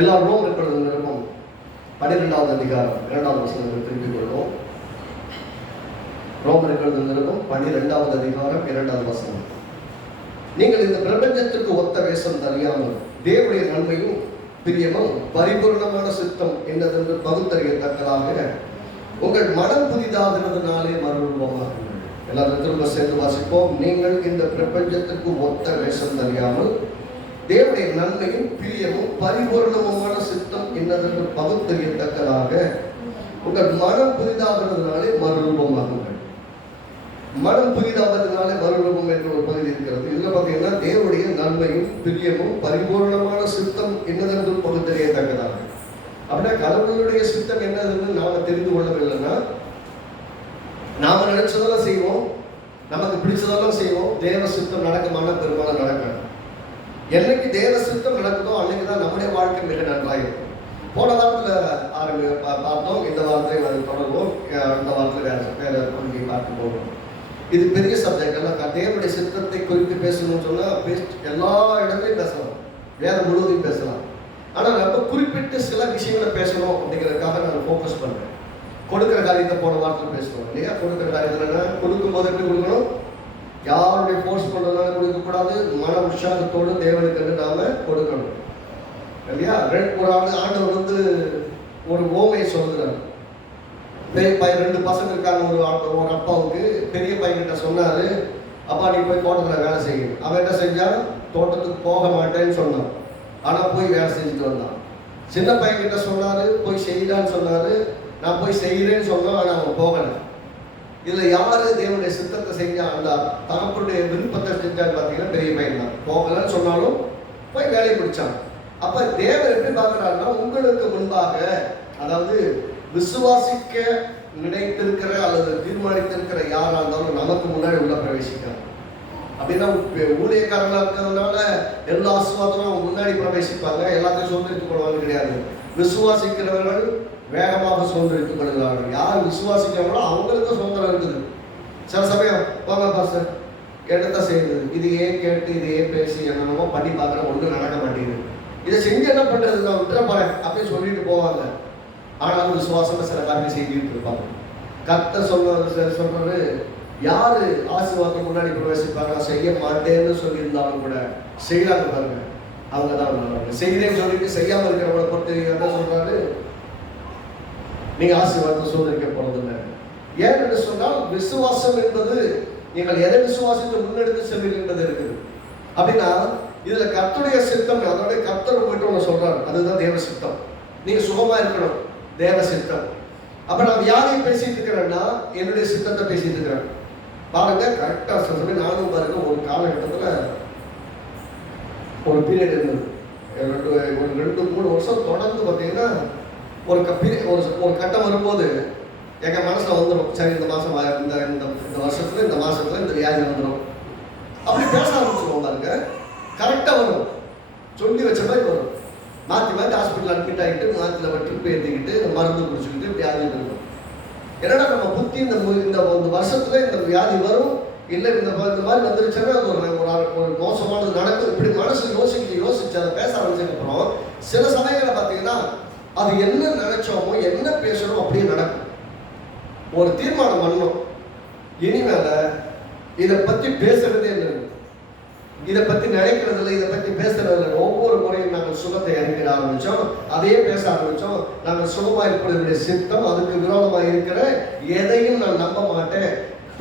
எல்லாரும் ரோமர்கள் நிருபம் 12வது அதிகாரம் 2வது வசனத்தில் திருப்பிக் கொள்வோம். ரோமர்கள் நிருபம் 12வது அதிகாரம் 2வது வசனம். நீங்கள் இந்த பிரபஞ்சத்திற்கு ஒத்த வேஷம் தெரியாமல் தேவனுடைய நன்மையும் பிரியமும் பரிபூர்ணமான சித்தம் என்னதென்று பகுத்தறியத்தக்கதாக உங்கள் மனம் புதிதாகிறதுனாலே மறுரூபமாகுங்கள். எல்லாரும் திரும்ப சேர்ந்து வாசிப்போம். நீங்கள் இந்த பிரபஞ்சத்திற்கு ஒத்த வேஷம் தெரியாமல் தேவனுடைய நன்மையும் பிரியமும் பரிபூர்ணமான சித்தம் என்னதென்று பகுத்தறியத்தக்கதாக உங்கள் மனம் புதிதாகிறதுனாலே மறுரூபமாகுங்கள். மனம் புதிதாகிறதுனாலே மறுரூபம் என்ற ஒரு பகுதி இருக்கிறது. இதுல பார்த்தீங்கன்னா தேவனுடைய நன்மையும் பிரியமும் பரிபூர்ணமான சித்தம் என்னதென்று பகுத்தறியத்தக்கதாக. அப்படின்னா கடவுளுடைய சித்தம் என்னதுன்னு நாம தெரிந்து கொள்ளவில்லைன்னா நாம நினைச்சதெல்லாம் செய்வோம், நமக்கு பிடிச்சதெல்லாம் செய்வோம். தேவ சித்தம் நடக்குமான பெரும்பாலும் நடக்காது. என்னைக்கு தேவ சித்தம் நடக்குதோ அன்னைக்கு தான் நம்முடைய வாழ்க்கை மிக நன்றாக இருக்கும். போன வாரத்தில் பார்த்தோம், இந்த வாரத்தையும் அது தொடர்வோம். அந்த வாரத்தில் வேற பகுதியை பார்க்க போகிறோம். இது பெரிய சப்ஜெக்ட். எல்லாம் தேவனுடைய சித்தத்தை குறித்து பேசணும்னு சொன்னால் எல்லா இடத்துலையும் பேசலாம், வேதம் முழுவதையும் பேசலாம். ஆனால் நம்ம குறிப்பிட்டு சில விஷயங்களை பேசணும் அப்படிங்கிறதுக்காக நான் ஃபோக்கஸ் பண்ணுறேன். கொடுக்குற காரியத்தை போன வாரத்தில் பேசணும் இல்லையா? கொடுக்குற காரியத்தில் கொடுக்கும் போது எப்படி கொடுக்கணும்? யாருடைய ஃபோர்ஸ் பண்ணுறதுனால கொடுக்கக்கூடாது. மன உற்சாகத்தோடு தேவனுக்கு நாம கொடுக்கணும் இல்லையா? ஒரு ஆண்டவர் வந்து ஒரு ஓமையை சொல்லுறாரு. ரெண்டு பசங்க இருக்காங்க. ஒரு அப்பாவுக்கு பெரிய பையன்கிட்ட சொன்னாரு, அப்பா நீ போய் தோட்டத்தில் வேலை செய்யணும். அவன் என்ன செஞ்சான்? தோட்டத்துக்கு போக மாட்டேன்னு சொன்னான், ஆனால் போய் வேலை செஞ்சுட்டு வந்தான். சின்ன பையன்கிட்ட சொன்னாரு, போய் செய்யலான்னு சொன்னாரு, நான் போய் செய்கிறேன்னு சொன்னோம், ஆனால் அவன் போகலை. இதில் யாரு தேவனுடைய சித்தத்தை செஞ்சா? அந்த தகப்பனுடைய விருப்பத்தை செஞ்சான்னு பார்த்தீங்கன்னா பெரிய பையன் தான். போகலன்னு சொன்னாலும் போய் வேலையை பிடிச்சான். அப்போ தேவன் எப்படி பார்க்குறாருன்னா, உங்களுக்கு முன்பாக, அதாவது விசுவாசிக்க நினைத்திருக்கிற அல்லது தீர்மானித்திருக்கிற யாராக இருந்தாலும் நமக்கு முன்னாடி உள்ள பிரவேசிக்கிறார். அப்படின்னா ஊழியக்காரர்களாக இருக்கிறதுனால எல்லா ஆசீர்வாதமும் முன்னாடி பிரவேசிப்பாங்க, எல்லாத்தையும் சுதந்திரித்துக் கொள்வாங்க கிடையாது. விசுவாசிக்கிறவர்கள் வேகமாக சுதந்திரித்துக் கொள்கிறார்கள். யார் விசுவாசிக்கிறாங்களோ அவங்களுக்கும் சுதந்திரம் இருக்குது. சில சமயம் போங்க பாஸ்டர் கேட்டுதான் செய்யுது, இது ஏன் கேட்டு இது ஏன் பேசி என்னென்னமோ பண்ணி பார்க்குற ஒன்றும் நடக்க மாட்டேங்குது, இதை செஞ்சு என்ன பண்ணுறது, நான் விட்டுற போறேன் அப்படின்னு சொல்லிட்டு போவாங்க. ஆனாலும் விசுவாசமா சில காரியம் செஞ்சுட்டு இருப்பாங்க. கர்த்தர் சொல்றது யாரு ஆசீர்வாதம் முன்னாடி பிரவேசிப்பாங்க? செய்ய மாட்டேன்னு சொல்லியிருந்தாலும் கூட செய்யலான்னு பாருங்க, அவங்க தான் செய்கிறேன்னு சொல்லிட்டு செய்யாமல் இருக்கிறவங்களை பொறுத்து என்ன சொல்றாரு? நீங்க ஆசீர்வாதத்தை சோதரிக்க போறதில்லை. ஏன் என்று சொன்னால் விசுவாசம் என்பது நீங்கள் எதை விசுவாசத்தை முன்னெடுத்து செல்வீர்கள் என்பது இருக்குது. அப்படின்னா இதுல கர்த்தருடைய சித்தம், அதோட கர்த்தர் போயிட்டு ஒன்று சொல்றாரு, அதுதான் தேவ சித்தம். நீங்க சுகமா இருக்கணும், தேவ சித்தம். அப்ப நான் யாரையும் பேசிட்டு இருக்கிறேன்னா என்னுடைய சித்தத்தை பேசிட்டு இருக்கிறேன். பாருங்க, கரெக்டா சொல்லி நானும் பாருங்க ஒரு காலகட்டத்தில் ஒரு பீரியட் இருந்தது. ஒரு 2-3 வருஷம் தொடர்ந்து பார்த்தீங்கன்னா ஒரு கட்டம் வரும்போது எங்க மனசுல வந்துடும், சரி இந்த மாசம் இந்த வருஷத்துல இந்த மாசத்துல இந்த வியாதி வந்துடும். அப்படி பேச ஆரம்பிச்சிருவோம் பாருங்க. கரெக்டா வரும், சொல்லி வச்ச மாதிரி வரும். மாற்றி மாற்றி ஹாஸ்பிட்டல் அட்மிட் ஆகிட்டு மாற்றில ட்ரிப் ஏற்றிக்கிட்டு மருந்து குடிச்சுக்கிட்டு வியாதி இருக்கும். என்னன்னா நம்ம புத்தி இந்த வருஷத்துல இந்த வியாதி வரும், இல்லை இந்த மாதிரி வந்துருச்சுன்னா அது ஒரு மோசமானது நடக்கும். இப்படி மனசு யோசிச்சு அதை பேச ஆரம்பிச்சதுக்கப்புறம் சில சமயங்களை பார்த்தீங்கன்னா அது என்ன நினைச்சோமோ என்ன பேசணும் அப்படியே நடக்கும். ஒரு தீர்மானம் பண்ணணும், இனிமேல இதை பத்தி பேசுறதே இல்லை, இதை பத்தி நினைக்கிறதில்லை, இதை பத்தி பேசுறதில்லை. ஒவ்வொரு முறையும் நாங்கள் சுகத்தை அறிவிக்க ஆரம்பிச்சோம், அதையே பேச ஆரம்பிச்சோம். நாங்கள் சுகமாக இருப்பதனுடைய சித்தம், அதுக்கு விரோதமாக இருக்கிற எதையும் நான் நம்ப மாட்டேன்.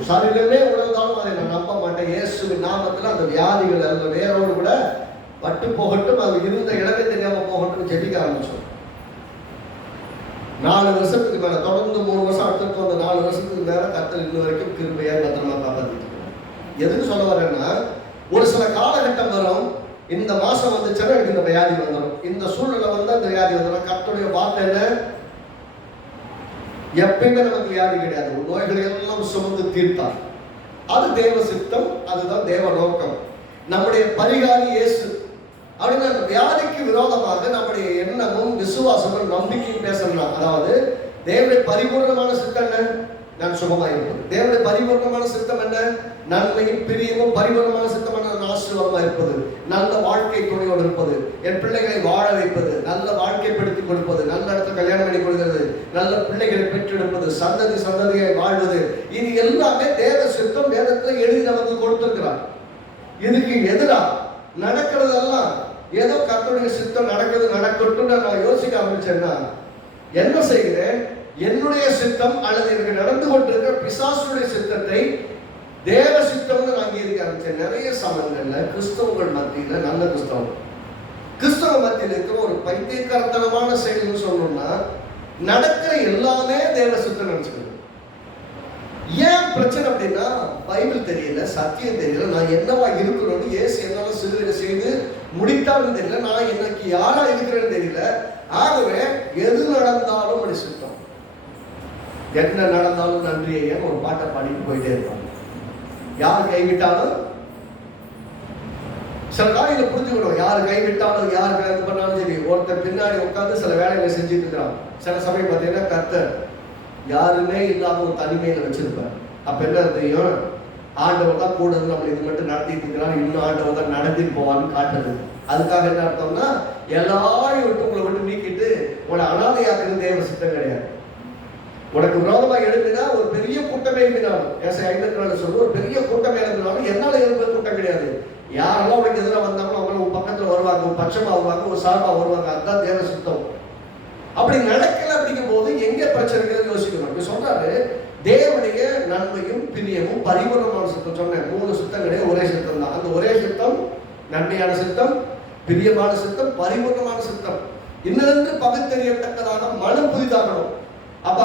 சரீரமே உணர்ந்தாலும் அதை நான் நம்ப மாட்டேன். இயேசுவின் நாமத்தில் அந்த வியாதிகள் அல்ல வேரோடு கூட பட்டு போகட்டும், அது இருந்த இடமே தெரியாம போகட்டும் ஜெபிக்க ஆரம்பிச்சோம். 4 வருஷத்துக்கு மேல தொடர்ந்து 3 வருஷம் அடுத்து அந்த 4 வருஷத்துக்கு மேல கர்த்தர் இன்ன வரைக்கும் கிருபையா பத்திரமா காப்பாத்திட்டு. எதுக்கு சொல்ல வரேன்னா, ஒரு சில காலகட்டம் வரும், இந்த மாசம் வந்துச்சுன்னா எனக்கு இந்த வியாதி வந்துடும், இந்த சூழ்நிலை வந்தா இந்த வியாதி வந்துடும். கர்த்தருடைய வார்த்தை என்ன? எப்பயுமே நமக்கு வியாதி கிடையாது, நோய்களை எல்லாம் சுமந்து தீர்த்தார். அது தேவ சித்தம், அதுதான் தேவ நோக்கம். நம்முடைய பரிகாரி இயேசு. அப்படின்னா வியாதிக்கு விரோதமாக நம்முடைய எண்ணமும் விசுவாசமும் நம்பிக்கையும் பேசலாம். அதாவது தேவனுடைய பரிபூர்ணமான சித்தம் என்ன? நான் சுகமாக இருப்பது. தேவனுடைய பரிபூர்ணமான சித்தம் என்ன? நன்மையும் பிரியமும். பரிபூர்ணமான சித்தம் என்ன? நான் ஆசீர்வாதமா இருப்பது, நல்ல வாழ்க்கை துணையோடு இருப்பது, என் பிள்ளைகளை வாழ வைப்பது, நல்ல வாழ்க்கைப்படுத்தி கொடுப்பது, நல்ல இடத்துல கல்யாணம் பண்ணி கொடுக்கிறது, நல்ல பிள்ளைகளை பெற்றெடுப்பது, சந்ததி சந்ததியை வாழ்வது, இது எல்லாமே தேவ சித்தம் வேதத்துல எழுதி நமக்கு கொடுத்திருக்கிறார். இதுக்கு எதிராக நடக்கிறதெல்லாம் ஏதோ கர்த்தருடைய சித்தம் நடக்கட்டும் நான் யோசிக்க ஆரம்பிச்சேன்னா என்ன செய்கிறேன்? என்னுடைய சித்தம் அல்லது எனக்கு நடந்து கொண்டிருக்கிற பிசாசுடைய சித்தத்தை தேவ சித்தம்னு நான் அங்கீகரிக்க ஆரம்பிச்சேன். நிறைய சமயங்கள்ல கிறிஸ்தவங்கள் மத்தியில, நல்ல கிறிஸ்தவ மத்தியில் இருக்கிற ஒரு பைத்தியக்காரத்தனமான செயல்னு சொல்லணும்னா நடக்கிற எல்லாமே தேவ சித்தம் நினைச்சுக்கணும். ஏன் பிரச்சனை அப்படின்னா பைபிள் தெரியல, சத்தியம் தெரியல, நான் என்னவா இருக்கணும்னு இயேசு என்னால சிறுவரை செய்து முடித்தாலும் தெரியல, நான் இன்னைக்கு யாரா இருக்கிறேன்னு தெரியல. ஆகவே எது நடந்தாலும் ஒரு சித்தம், என்ன நடந்தாலும் நன்றி ஐயா ஒரு பாட்டை பாடிட்டு போயிட்டே இருப்பாங்க. யார் கைவிட்டாலும் சில காரியங்களை புரிஞ்சுக்கணும். யார் கைவிட்டாலும் யார் இது பண்ணாலும் சரி, ஒருத்தர் பின்னாடி உட்காந்து சில வேலைகளை செஞ்சுட்டு இருக்கிறான். சில சமயம் பார்த்தீங்கன்னா கர்த்தர் யாருமே இல்லாத ஒரு தனிமையில வச்சிருப்பார். அப்ப என்ன தெரியும்? ஆண்டவர் தான் கூட நம்ம இது மட்டும் நடத்திட்டு இருக்கிறான், இன்னும் ஆண்டவர் தான் நடத்திட்டு போவான்னு காட்டுறது. அதுக்காக என்ன அர்த்தம்னா எல்லாரையும் விட்டு உங்களை விட்டு நீக்கிட்டு உங்களை அனாதையாக்குறது தேவ சித்தம் கிடையாது. உனக்கு விரோதமாக எழுப்பினா ஒரு பெரிய கூட்டமே எழுப்பினாலும், 54 சொல்லு, ஒரு பெரிய கூட்டமே எழுப்பினாலும் என்னால எழுப்ப கூட்டம் கிடையாது. யாரெல்லாம் உனக்கு எதிராக வந்தாங்களோ அவங்க உன் பக்கத்துல வருவாங்க, ஒரு பட்சமா வருவாங்க, ஒரு சார்பா வருவாங்க. அதுதான் தேவ சித்தம். அப்படி நடக்கல அப்படிங்கும் போது எங்க பிரச்சனைகள் யோசிக்கணும். சொல்றாரு தேவனுடைய நன்மையும் பிரியமும் பரிபூர்ணமான சித்தம். சொன்னேன் 3 சித்தம் கிடையாது, ஒரே சித்தம் தான். அந்த ஒரே சித்தம் நன்மையான சித்தம், பிரியமான சித்தம், பரிபூர்ணமான சித்தம். இன்னொன்று பகுத்தறியத்தக்கதாக மனம் புதிதாகணும். அப்ப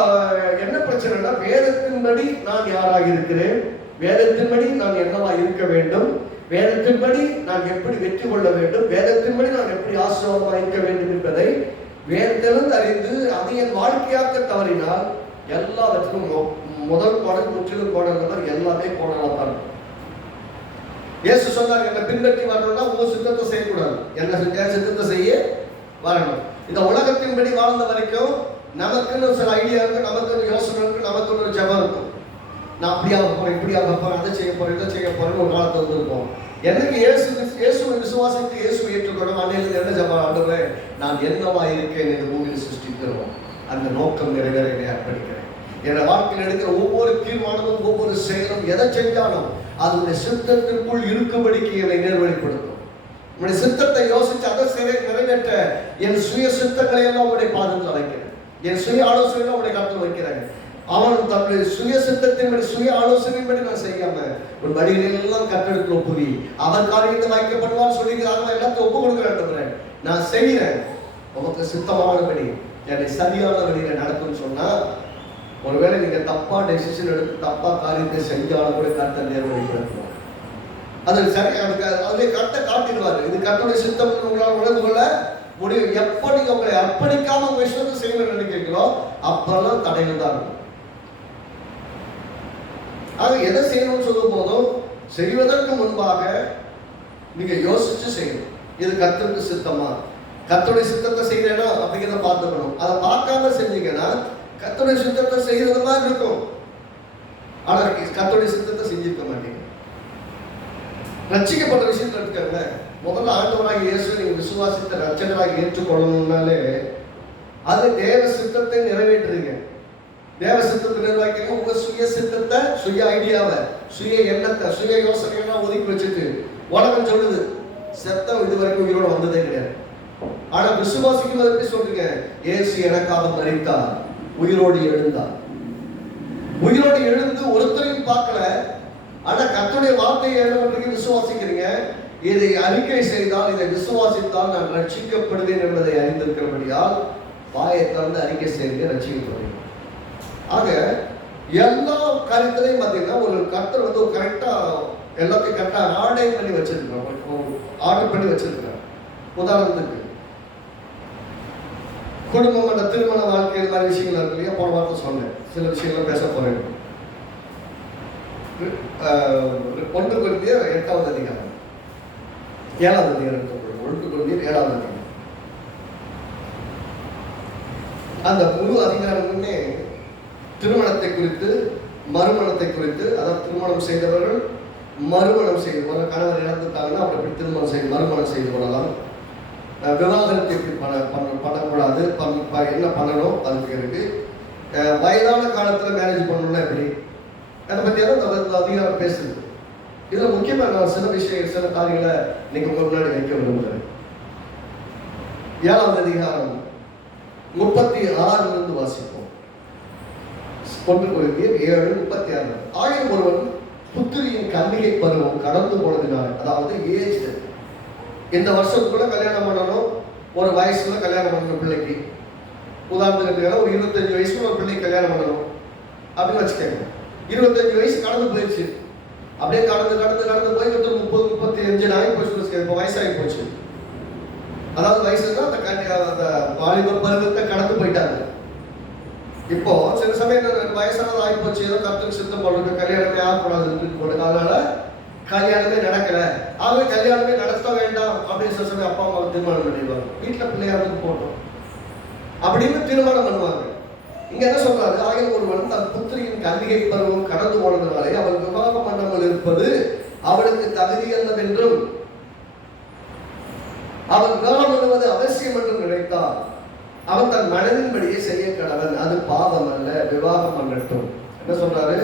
என்ன பிரச்சனைனா வேதத்தின்படி நான் யாராக இருக்கிறேன், வேதத்தின்படி நான் என்னவா இருக்க வேண்டும், வேதத்தின்படி நான் எப்படி வெற்றி கொள்ள வேண்டும், வேதத்தின்படி நான் எப்படி ஆசீர்வாதமாக இருக்க வேண்டும் என்பதை வேதத்திலிருந்து அறிந்து அதை என் வாழ்க்கையாக்க தவறினால் எல்லாவற்றுக்கும் முதல் பாடல் முற்றிலும் பாடல் எல்லாமே போடலாம் தான். இயேசு சொன்னார், என்னை பின்பற்றி வரணும்னா உங்க சித்தத்தை செய்யக்கூடாது, என்ன சித்தத்தை செய்ய வரணும். இந்த உலகத்தின்படி வாழ்ந்த வரைக்கும் நமக்குன்னு சில ஐடியா இருக்கு, நமக்கு யோசனை இருக்கு, நமக்கு ஒரு ஜபம் இருக்கும். நான் அப்படியாக போறேன், இப்படியாக போறேன், அதை செய்ய போறேன், இதை செய்ய போறேன்னு ஒரு காலத்தை வந்துருக்கோம். எனக்கு இயேசுவை விசுவாசித்து இயேசுவை ஏற்றுக்கொள்ளும் அன்னையிலிருந்து என்ன ஜபம்? ஆண்டவரே நான் என்னவா இருக்கேன் இந்த பூமியில் சிருஷ்டிக்கிறோம், அந்த நோக்கம் நிறைவேற என்னை அர்ப்பணிக்கிறேன். என் வாழ்க்கையில் எடுக்கிற ஒவ்வொரு தீர்மானமும் ஒவ்வொரு செயலும் எதை செஞ்சாலும் அதனுடைய சித்தத்திற்குள் இருக்கும்படிக்கு என்னை நேர்வழிப்படுத்தும். உங்களுடைய சித்தத்தை யோசித்து அதை நிறைவேற்ற என் சுய சித்தங்களை எல்லாம் உங்களுடைய பாதத்தில் வைக்கிறேன், என் சுய ஆலோசனை உங்களுடைய கருத்தில் வைக்கிறேன். அவன் தன்னுடைய சுய சித்தத்தின்படி சுய ஆலோசனைப்படி நான் செய்யாம உன் வழிகளெல்லாம் கட்டெடுத்து ஒப்புவி அவர் காரியத்தை வைக்கப்படுவான்னு சொல்லிக்கிறாங்க. எல்லாத்தையும் ஒப்பு கொடுக்கிறேன், நான் செய்கிறேன், உமக்கு சித்தமானபடி என்னை சரியான வழியில நடக்கும்னு சொன்னா, ஒருவேளை நீங்க தப்பா டெசிஷன் எடுத்து தப்பா காரியத்தை செஞ்சாலும் கூட கர்த்தர் நேர்வழிப்படுத்துவார். அது சரி, அதுலேயே கர்த்தர் காட்டிடுவாரு. இது கர்த்தருடைய சித்தம் உங்களால் உணர்ந்து கொள்ள முடியும். எப்போ நீங்க உங்களை அர்ப்பணிக்காம உங்க விஷயத்தை செய்யணும்னு நினைக்கிறீங்களோ அப்பெல்லாம் தடைகள் தான் இருக்கும். ஆக எதை செய்யணும்னு சொல்லும் போதும் செய்வதற்கு முன்பாக நீங்க யோசிச்சு செய்யணும். இது கர்த்தருக்கு சித்தமா, கர்த்தருடைய சித்தத்தை செய்யறேனா அப்படிங்கிறத பார்த்துக்கணும். அதை பார்க்காம செஞ்சீங்கன்னா கர்த்தருடைய சித்தத்தை செய்யறது மாதிரி இருக்கும், ஆனா கர்த்தருடைய சித்தத்தை செஞ்சிருக்க மாட்டீங்க. ரட்சிக்கப்பட்ட விஷயத்துல இருக்காங்க, முதல்ல ஆண்டவராக இயேசுவை நீங்க விசுவாசித்த ரட்சகராக ஏற்றுக்கொள்ளணும்னாலே அது தேவ சித்தத்தை நிறைவேற்றுறீங்க. தேவ சித்தத்தை நிறைவேற்ற உங்க சுய சித்தத்தை, சுய ஐடியாவை, சுய எண்ணத்தை, சுய யோசனையெல்லாம் ஒதுக்கி வச்சுட்டு உலகம் சொல்லுது சத்தம் இது வரைக்கும் உயிரோட வந்ததே கிடையாது. ஆனா விசுவாசிக்கும் எப்படி சொல்றீங்க? இயேசு எனக்காக மரித்தார், உயிரோடு எழுந்தார். உயிரோடு எழுந்து ஒருத்தரையும் பார்க்கல, ஆனா கர்த்தருடைய வார்த்தையை எழுதுறதுக்கு விசுவாசிக்கிறீங்க. இதை அறிக்கை செய்தால், இதை விசுவாசித்தால் நான் ரட்சிக்கப்படுவேன் என்பதை அறிந்திருக்கிறபடியால் வாயை திறந்து அறிக்கை செய்து ரட்சிக்கப்படுவேன். ஆக எல்லா காரியத்திலையும் பார்த்தீங்கன்னா ஒரு கர்த்தர் வந்து ஒரு கரெக்டா எல்லாத்தையும் கரெக்டா ஆர்டர் பண்ணி வச்சிருக்கிறோம், ஆர்டர் பண்ணி வச்சிருக்கிறேன். உதாரணத்துக்கு குடும்பம் அந்த திருமண வாழ்க்கை இந்த மாதிரி விஷயங்கள் இருக்கு இல்லையா, போன வாரத்தை சொன்னேன், சில விஷயங்கள் பேச போறேன். 1 கொரிந்தியர் 8வது அதிகாரம் 7வது அதிகாரம் 1 கொரிந்தியர் 7வது அதிகாரம். அந்த முழு அதிகாரமுமே திருமணத்தை குறித்து, மறுமணத்தை குறித்து, அதாவது திருமணம் செய்தவர்கள் மறுமணம் செய்து கொள்ள, கணவர் இறந்துட்டாங்கன்னா அப்படி எப்படி திருமணம் செய்து மறுமணம் செய்து கொள்ளலாம். விவாகரத்து எப்படி பண்ணக்கூடாது, என்ன பண்ணணும், அதுக்கு இருக்கு. வயதான காலத்தில் மேரேஜ் பண்ணணும்னா எப்படி, அதை பற்றியெல்லாம் அதிகாரம் பேசுது. இதில் முக்கியமாக நான் சில காரியங்களை இன்னைக்கு உங்க முன்னாடி வைக்க விரும்புகிறேன். 7வது அதிகாரம் 36 வாசிப்போம். 1 Corinthians 7:36. ஆயிரம் ஒருவன் புத்திரியின் கன்னிகை பருவம் கடந்து போனதினால், அதாவது ஏஜ், இந்த வருஷத்துக்குள்ள கல்யாணம் பண்ணணும், ஒரு வயசுல கல்யாணம் பண்ணணும் பிள்ளைக்கு. உதாரணத்துக்கு ஒரு 25 வயசுல ஒரு பிள்ளைக்கு கல்யாணம் பண்ணணும் அப்படின்னு வச்சுக்கோங்க. 25 வயசு கடந்து போயிடுச்சு. அப்படியே கடந்து போய் 30-35 ஆகி போச்சு. இப்போ வயசாகி போச்சு. அதாவது வயசுனா அந்த வாலிப பருவத்தை கடந்து போயிட்டாங்க. இப்போ சில சமயம் வயசானது ஆகி போச்சு, ஏதோ கருத்துக்கு சித்தம் பண்ணுறது, கல்யாணமே ஆகக்கூடாது, அதனால கல்யாணமே நடக்கல. ஆகவே கல்யாணமே நடத்த வேண்டாம் அப்படின்னு சில சமயம் அப்பா அம்மா தீர்மானம் பண்ணிடுவாங்க. வீட்டில் பிள்ளையாருக்கு போட்டோம் அப்படின்னு தீர்மானம் பண்ணுவாங்க. இங்க என்ன சொல்றாரு, ஆகிய ஒருவன் தன் புத்திரியின் கன்னிகை பருவம் கடந்து போனதுனாலே அவள் விவாகம் பண்ணாமல் இருப்பது அவளுக்கு தகுதியல்லவென்றும் அவன் விவாகம் பண்ணுவது அவசியம் என்றும் நினைத்தார். அவன் தன் மனதின்படியே செய்ய கடவன், அது பாவம் அல்ல, விவாகம் பண்ணட்டும். என்ன சொல்றாரு,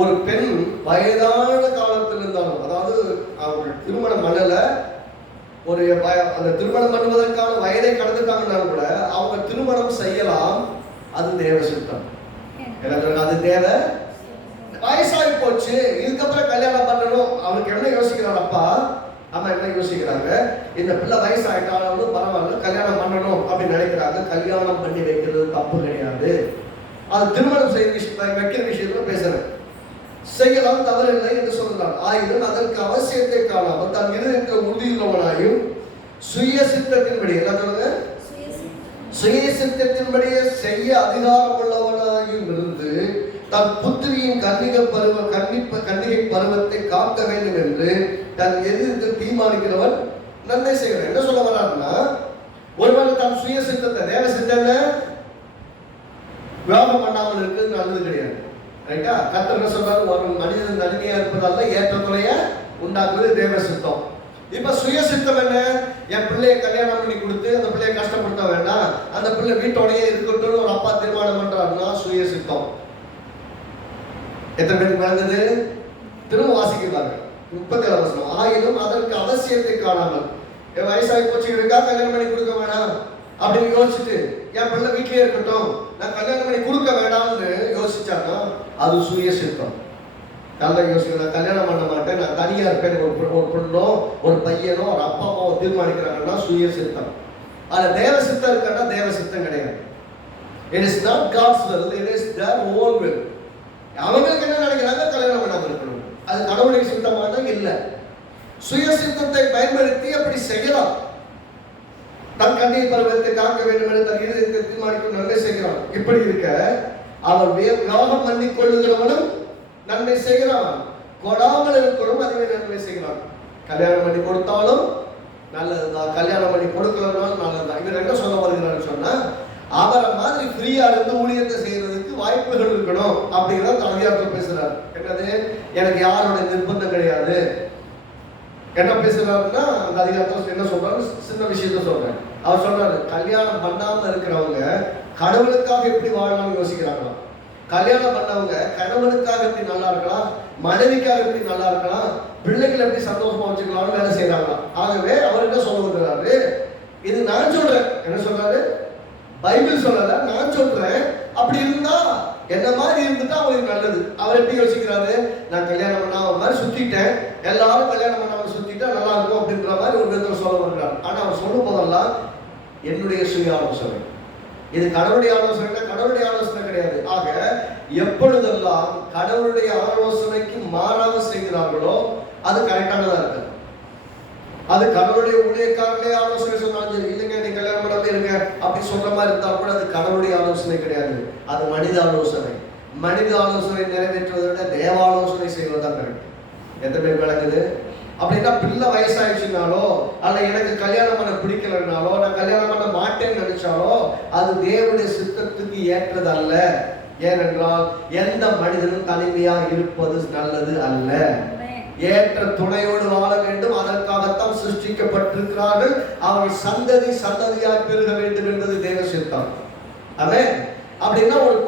ஒரு பெண் வயதான காலத்தில் இருந்தாலும், அதாவது அவர்கள் திருமணம் பண்ணல, ஒரு அந்த திருமணம் பண்ணுவதற்கான வயதை கடந்துட்டாங்கன்னாலும் கூட அவங்க திருமணம் செய்யலாம். அது தேவ சித்தம். அது தேவ. வயசாகி போச்சு, இதுக்கப்புறம் கல்யாணம் பண்ணணும். அவனுக்கு என்ன யோசிக்கிறான் அப்பா அம்மா, என்ன யோசிக்கிறாங்க, இந்த பிள்ளை வயசாயிட்டாலும் பரவாயில்ல, கல்யாணம் பண்ணணும் அப்படின்னு நினைக்கிறாங்க. கல்யாணம் பண்ணி வைக்கிறது தப்பு கிடையாது. அது திருமணம் வைக்கிற விஷயத்துல பேசுறேன். செய்யலாம், தவறில்லை என்று சொல்கிறான். ஆயினும் அதற்கு அவசியத்தை காணாமல் தன் இருதயத்தில் உறுதியுள்ளவனாயும் சுய சித்தத்தின்படி, என்ன சொல்லுங்க, சுய சித்தத்தின்படியே செய்ய அதிகாரம் உள்ளவனாயும் இருந்து தன் புத்திரியின் கன்னிகை பருவத்தை காக்க வேண்டும் என்று தன் எதிர்த்து தீர்மானிக்கிறவன் நன்மை செய்கிறான். என்ன சொல்ல வர்றாருன்னா, ஒருவேளை தன் சுய சித்தத்தை, தேவ சித்தத்தை விவாகம் பண்ணாமல் இருக்கிறது நல்லது கிடையாது. ரைட்டா? கர்த்தர் என்ன சொல்றாரு, ஒரு மனிதன் நன்மையா இருப்பதல்ல ஏற்ற துணைய உண்டாக்குவது தேவ சித்தம். இப்ப சுய சித்தம் என்ன, என் பிள்ளைய கல்யாணம் பண்ணி கொடுத்து அந்த பிள்ளைய கஷ்டப்படுத்த வேண்டாம், அந்த பிள்ளை வீட்டோடயே இருக்கட்டும் ஒரு அப்பா தீர்மானம் பண்றாருன்னா சுய சித்தம். எத்தனை பேருக்கு விளங்குது? திரும்ப வாசிக்கிறாங்க 37 வசனம். ஆயினும் அதற்கு அவசியத்தை காணாமல், என் வயசாகி போச்சு இருக்கா, கல்யாணம் பண்ணி கொடுக்க வேணாம் அப்படின்னு யோசிச்சுட்டு என் பிள்ளை வீட்டிலே இருக்கட்டும், நான் கல்யாணம் பண்ணி கொடுக்க வேண்டாம்னு யோசிச்சாங்க, அது சுய சித்தம். நல்லா யோசிக்கிறேன், கல்யாணம் பண்ண மாட்டேன், நான் தனியா இருப்பேன், ஒரு பொண்ணோ ஒரு பையனோ ஒரு அப்பா அம்மாவோ தீர்மானிக்கிறாங்கன்னா சுய சித்தம். ஆனா தேவ சித்தம் இருக்கான்னா தேவ சித்தம் கிடையாது. It is not God's will, it is their own will. அவங்களுக்கு என்ன நினைக்கிறாங்க, கல்யாணம் பண்ணாம இருக்கணும், அது கடவுளுடைய சித்தமாக இல்லை. சுய சித்தத்தை பயன்படுத்தி அப்படி செய்யலாம். தன் கன்னிகை பருவத்தை காக்க வேண்டும் என்று தன் இருதயத்தை தீர்மானிக்கும் நன்மை செய்கிறான். இப்படி இருக்க அவன் விவாகம் பண்ணி கொள்ளுகிறவனும் நன்மை செய்கிறான், கொடாமல் இருக்கிறவனும் அதுவே நன்மை செய்கிறான். கல்யாணம் பண்ணி கொடுத்தாலும் நல்லதுதான், கல்யாணம் பண்ணி கொடுக்கலனாலும் நல்லதுதான். இவர் என்ன சொல்ல வருகிறான்னு சொன்னா, அவரை மாதிரி ஃப்ரீயா இருந்து ஊழியத்தை செய்யறதுக்கு வாய்ப்புகள் இருக்கணும் அப்படிங்கிறத அதிகாரத்தில் பேசுறாரு. என்னது, எனக்கு யாரோட நிர்பந்தம் கிடையாது. என்ன பேசுறாருன்னா அந்த அதிகாரத்தில் என்ன சொல்றாரு, சின்ன விஷயத்த சொல்றேன். அவர் சொல்றாரு, கல்யாணம் பண்ணாம இருக்கிறவங்க கடவுளுக்காக எப்படி வாழலாம்னு யோசிக்கிறாங்களா, கல்யாணம் பண்ணவங்க கடவுளுக்காக எப்படி நல்லா இருக்கலாம், மனைவிக்காக எப்படி நல்லா இருக்கலாம், பிள்ளைகளை எப்படி சந்தோஷமா வச்சுக்கலாம்னு வேலை செய்யறாங்களா. ஆகவே அவர் என்ன சொல்ல வருகிறாரு, இது நான் சொல்றேன். என்ன சொல்றாரு, பைபிள் சொல்லல, நான் சொல்றேன். அப்படி இருந்தா என்ன மாதிரி இருந்துட்டா அவங்களுக்கு நல்லது. அவர் எப்படி யோசிக்கிறாரு, நான் கல்யாணம் பண்ணாம மாதிரி சுத்திட்டேன், எல்லாரும் கல்யாணம் பண்ணாம சுத்திட்டா நல்லா இருக்கும் அப்படின்ற மாதிரி ஒரு விதத்தில் சொல்ல வருகிறார். ஆனா அவர் சொல்லும் போதெல்லாம் என்னுடைய சுய ஆலோசனை, இது கடவுளுடைய ஆலோசனை, கடவுளுடைய ஆலோசனை கிடையாது. ஆக எப்பொழுதெல்லாம் கடவுளுடைய ஆலோசனைக்கு மாறாக செய்கிறார்களோ அது கரெக்டானதா இருக்கு. அது கடவுளுடைய ஊழியக்காரர்களே ஆலோசனை சொன்னாலும் சரி, இல்லைங்க நீ கல்யாணம் பண்ணாம இருங்க அப்படி சொல்ற மாதிரி இருந்தால் கூட அது கடவுளுடைய ஆலோசனை கிடையாது, அது மனித ஆலோசனை. மனித ஆலோசனை நிறைவேற்றுவதை விட தேவ ஆலோசனை செய்வதுதான் கரெக்ட். எத்தனை பேர் விளங்குது? அப்படின்னா பிள்ளை வயசாயிடுச்சுனாலோ அல்ல எனக்கு கல்யாணம் பண்ண பிடிக்கலனாலோ நான் கல்யாணம் பண்ண மாட்டேன்னு நினைச்சாலோ அது தேவனுடைய சித்தத்துக்கு ஏற்றது அல்ல. ஏனென்றால் எந்த மனிதனும் தனிமையா இருப்பது நல்லது அல்ல. ஏற்ற துணையோடு வாழ வேண்டும். அதற்காகத்தான் சிருஷ்டிக்கப்பட்டிருக்கிறார்கள். அவர்கள் சந்ததி சந்ததியாக பெருக வேண்டும் என்பது தேவ சித்தம். ஆமென். அப்படின்னா ஒரு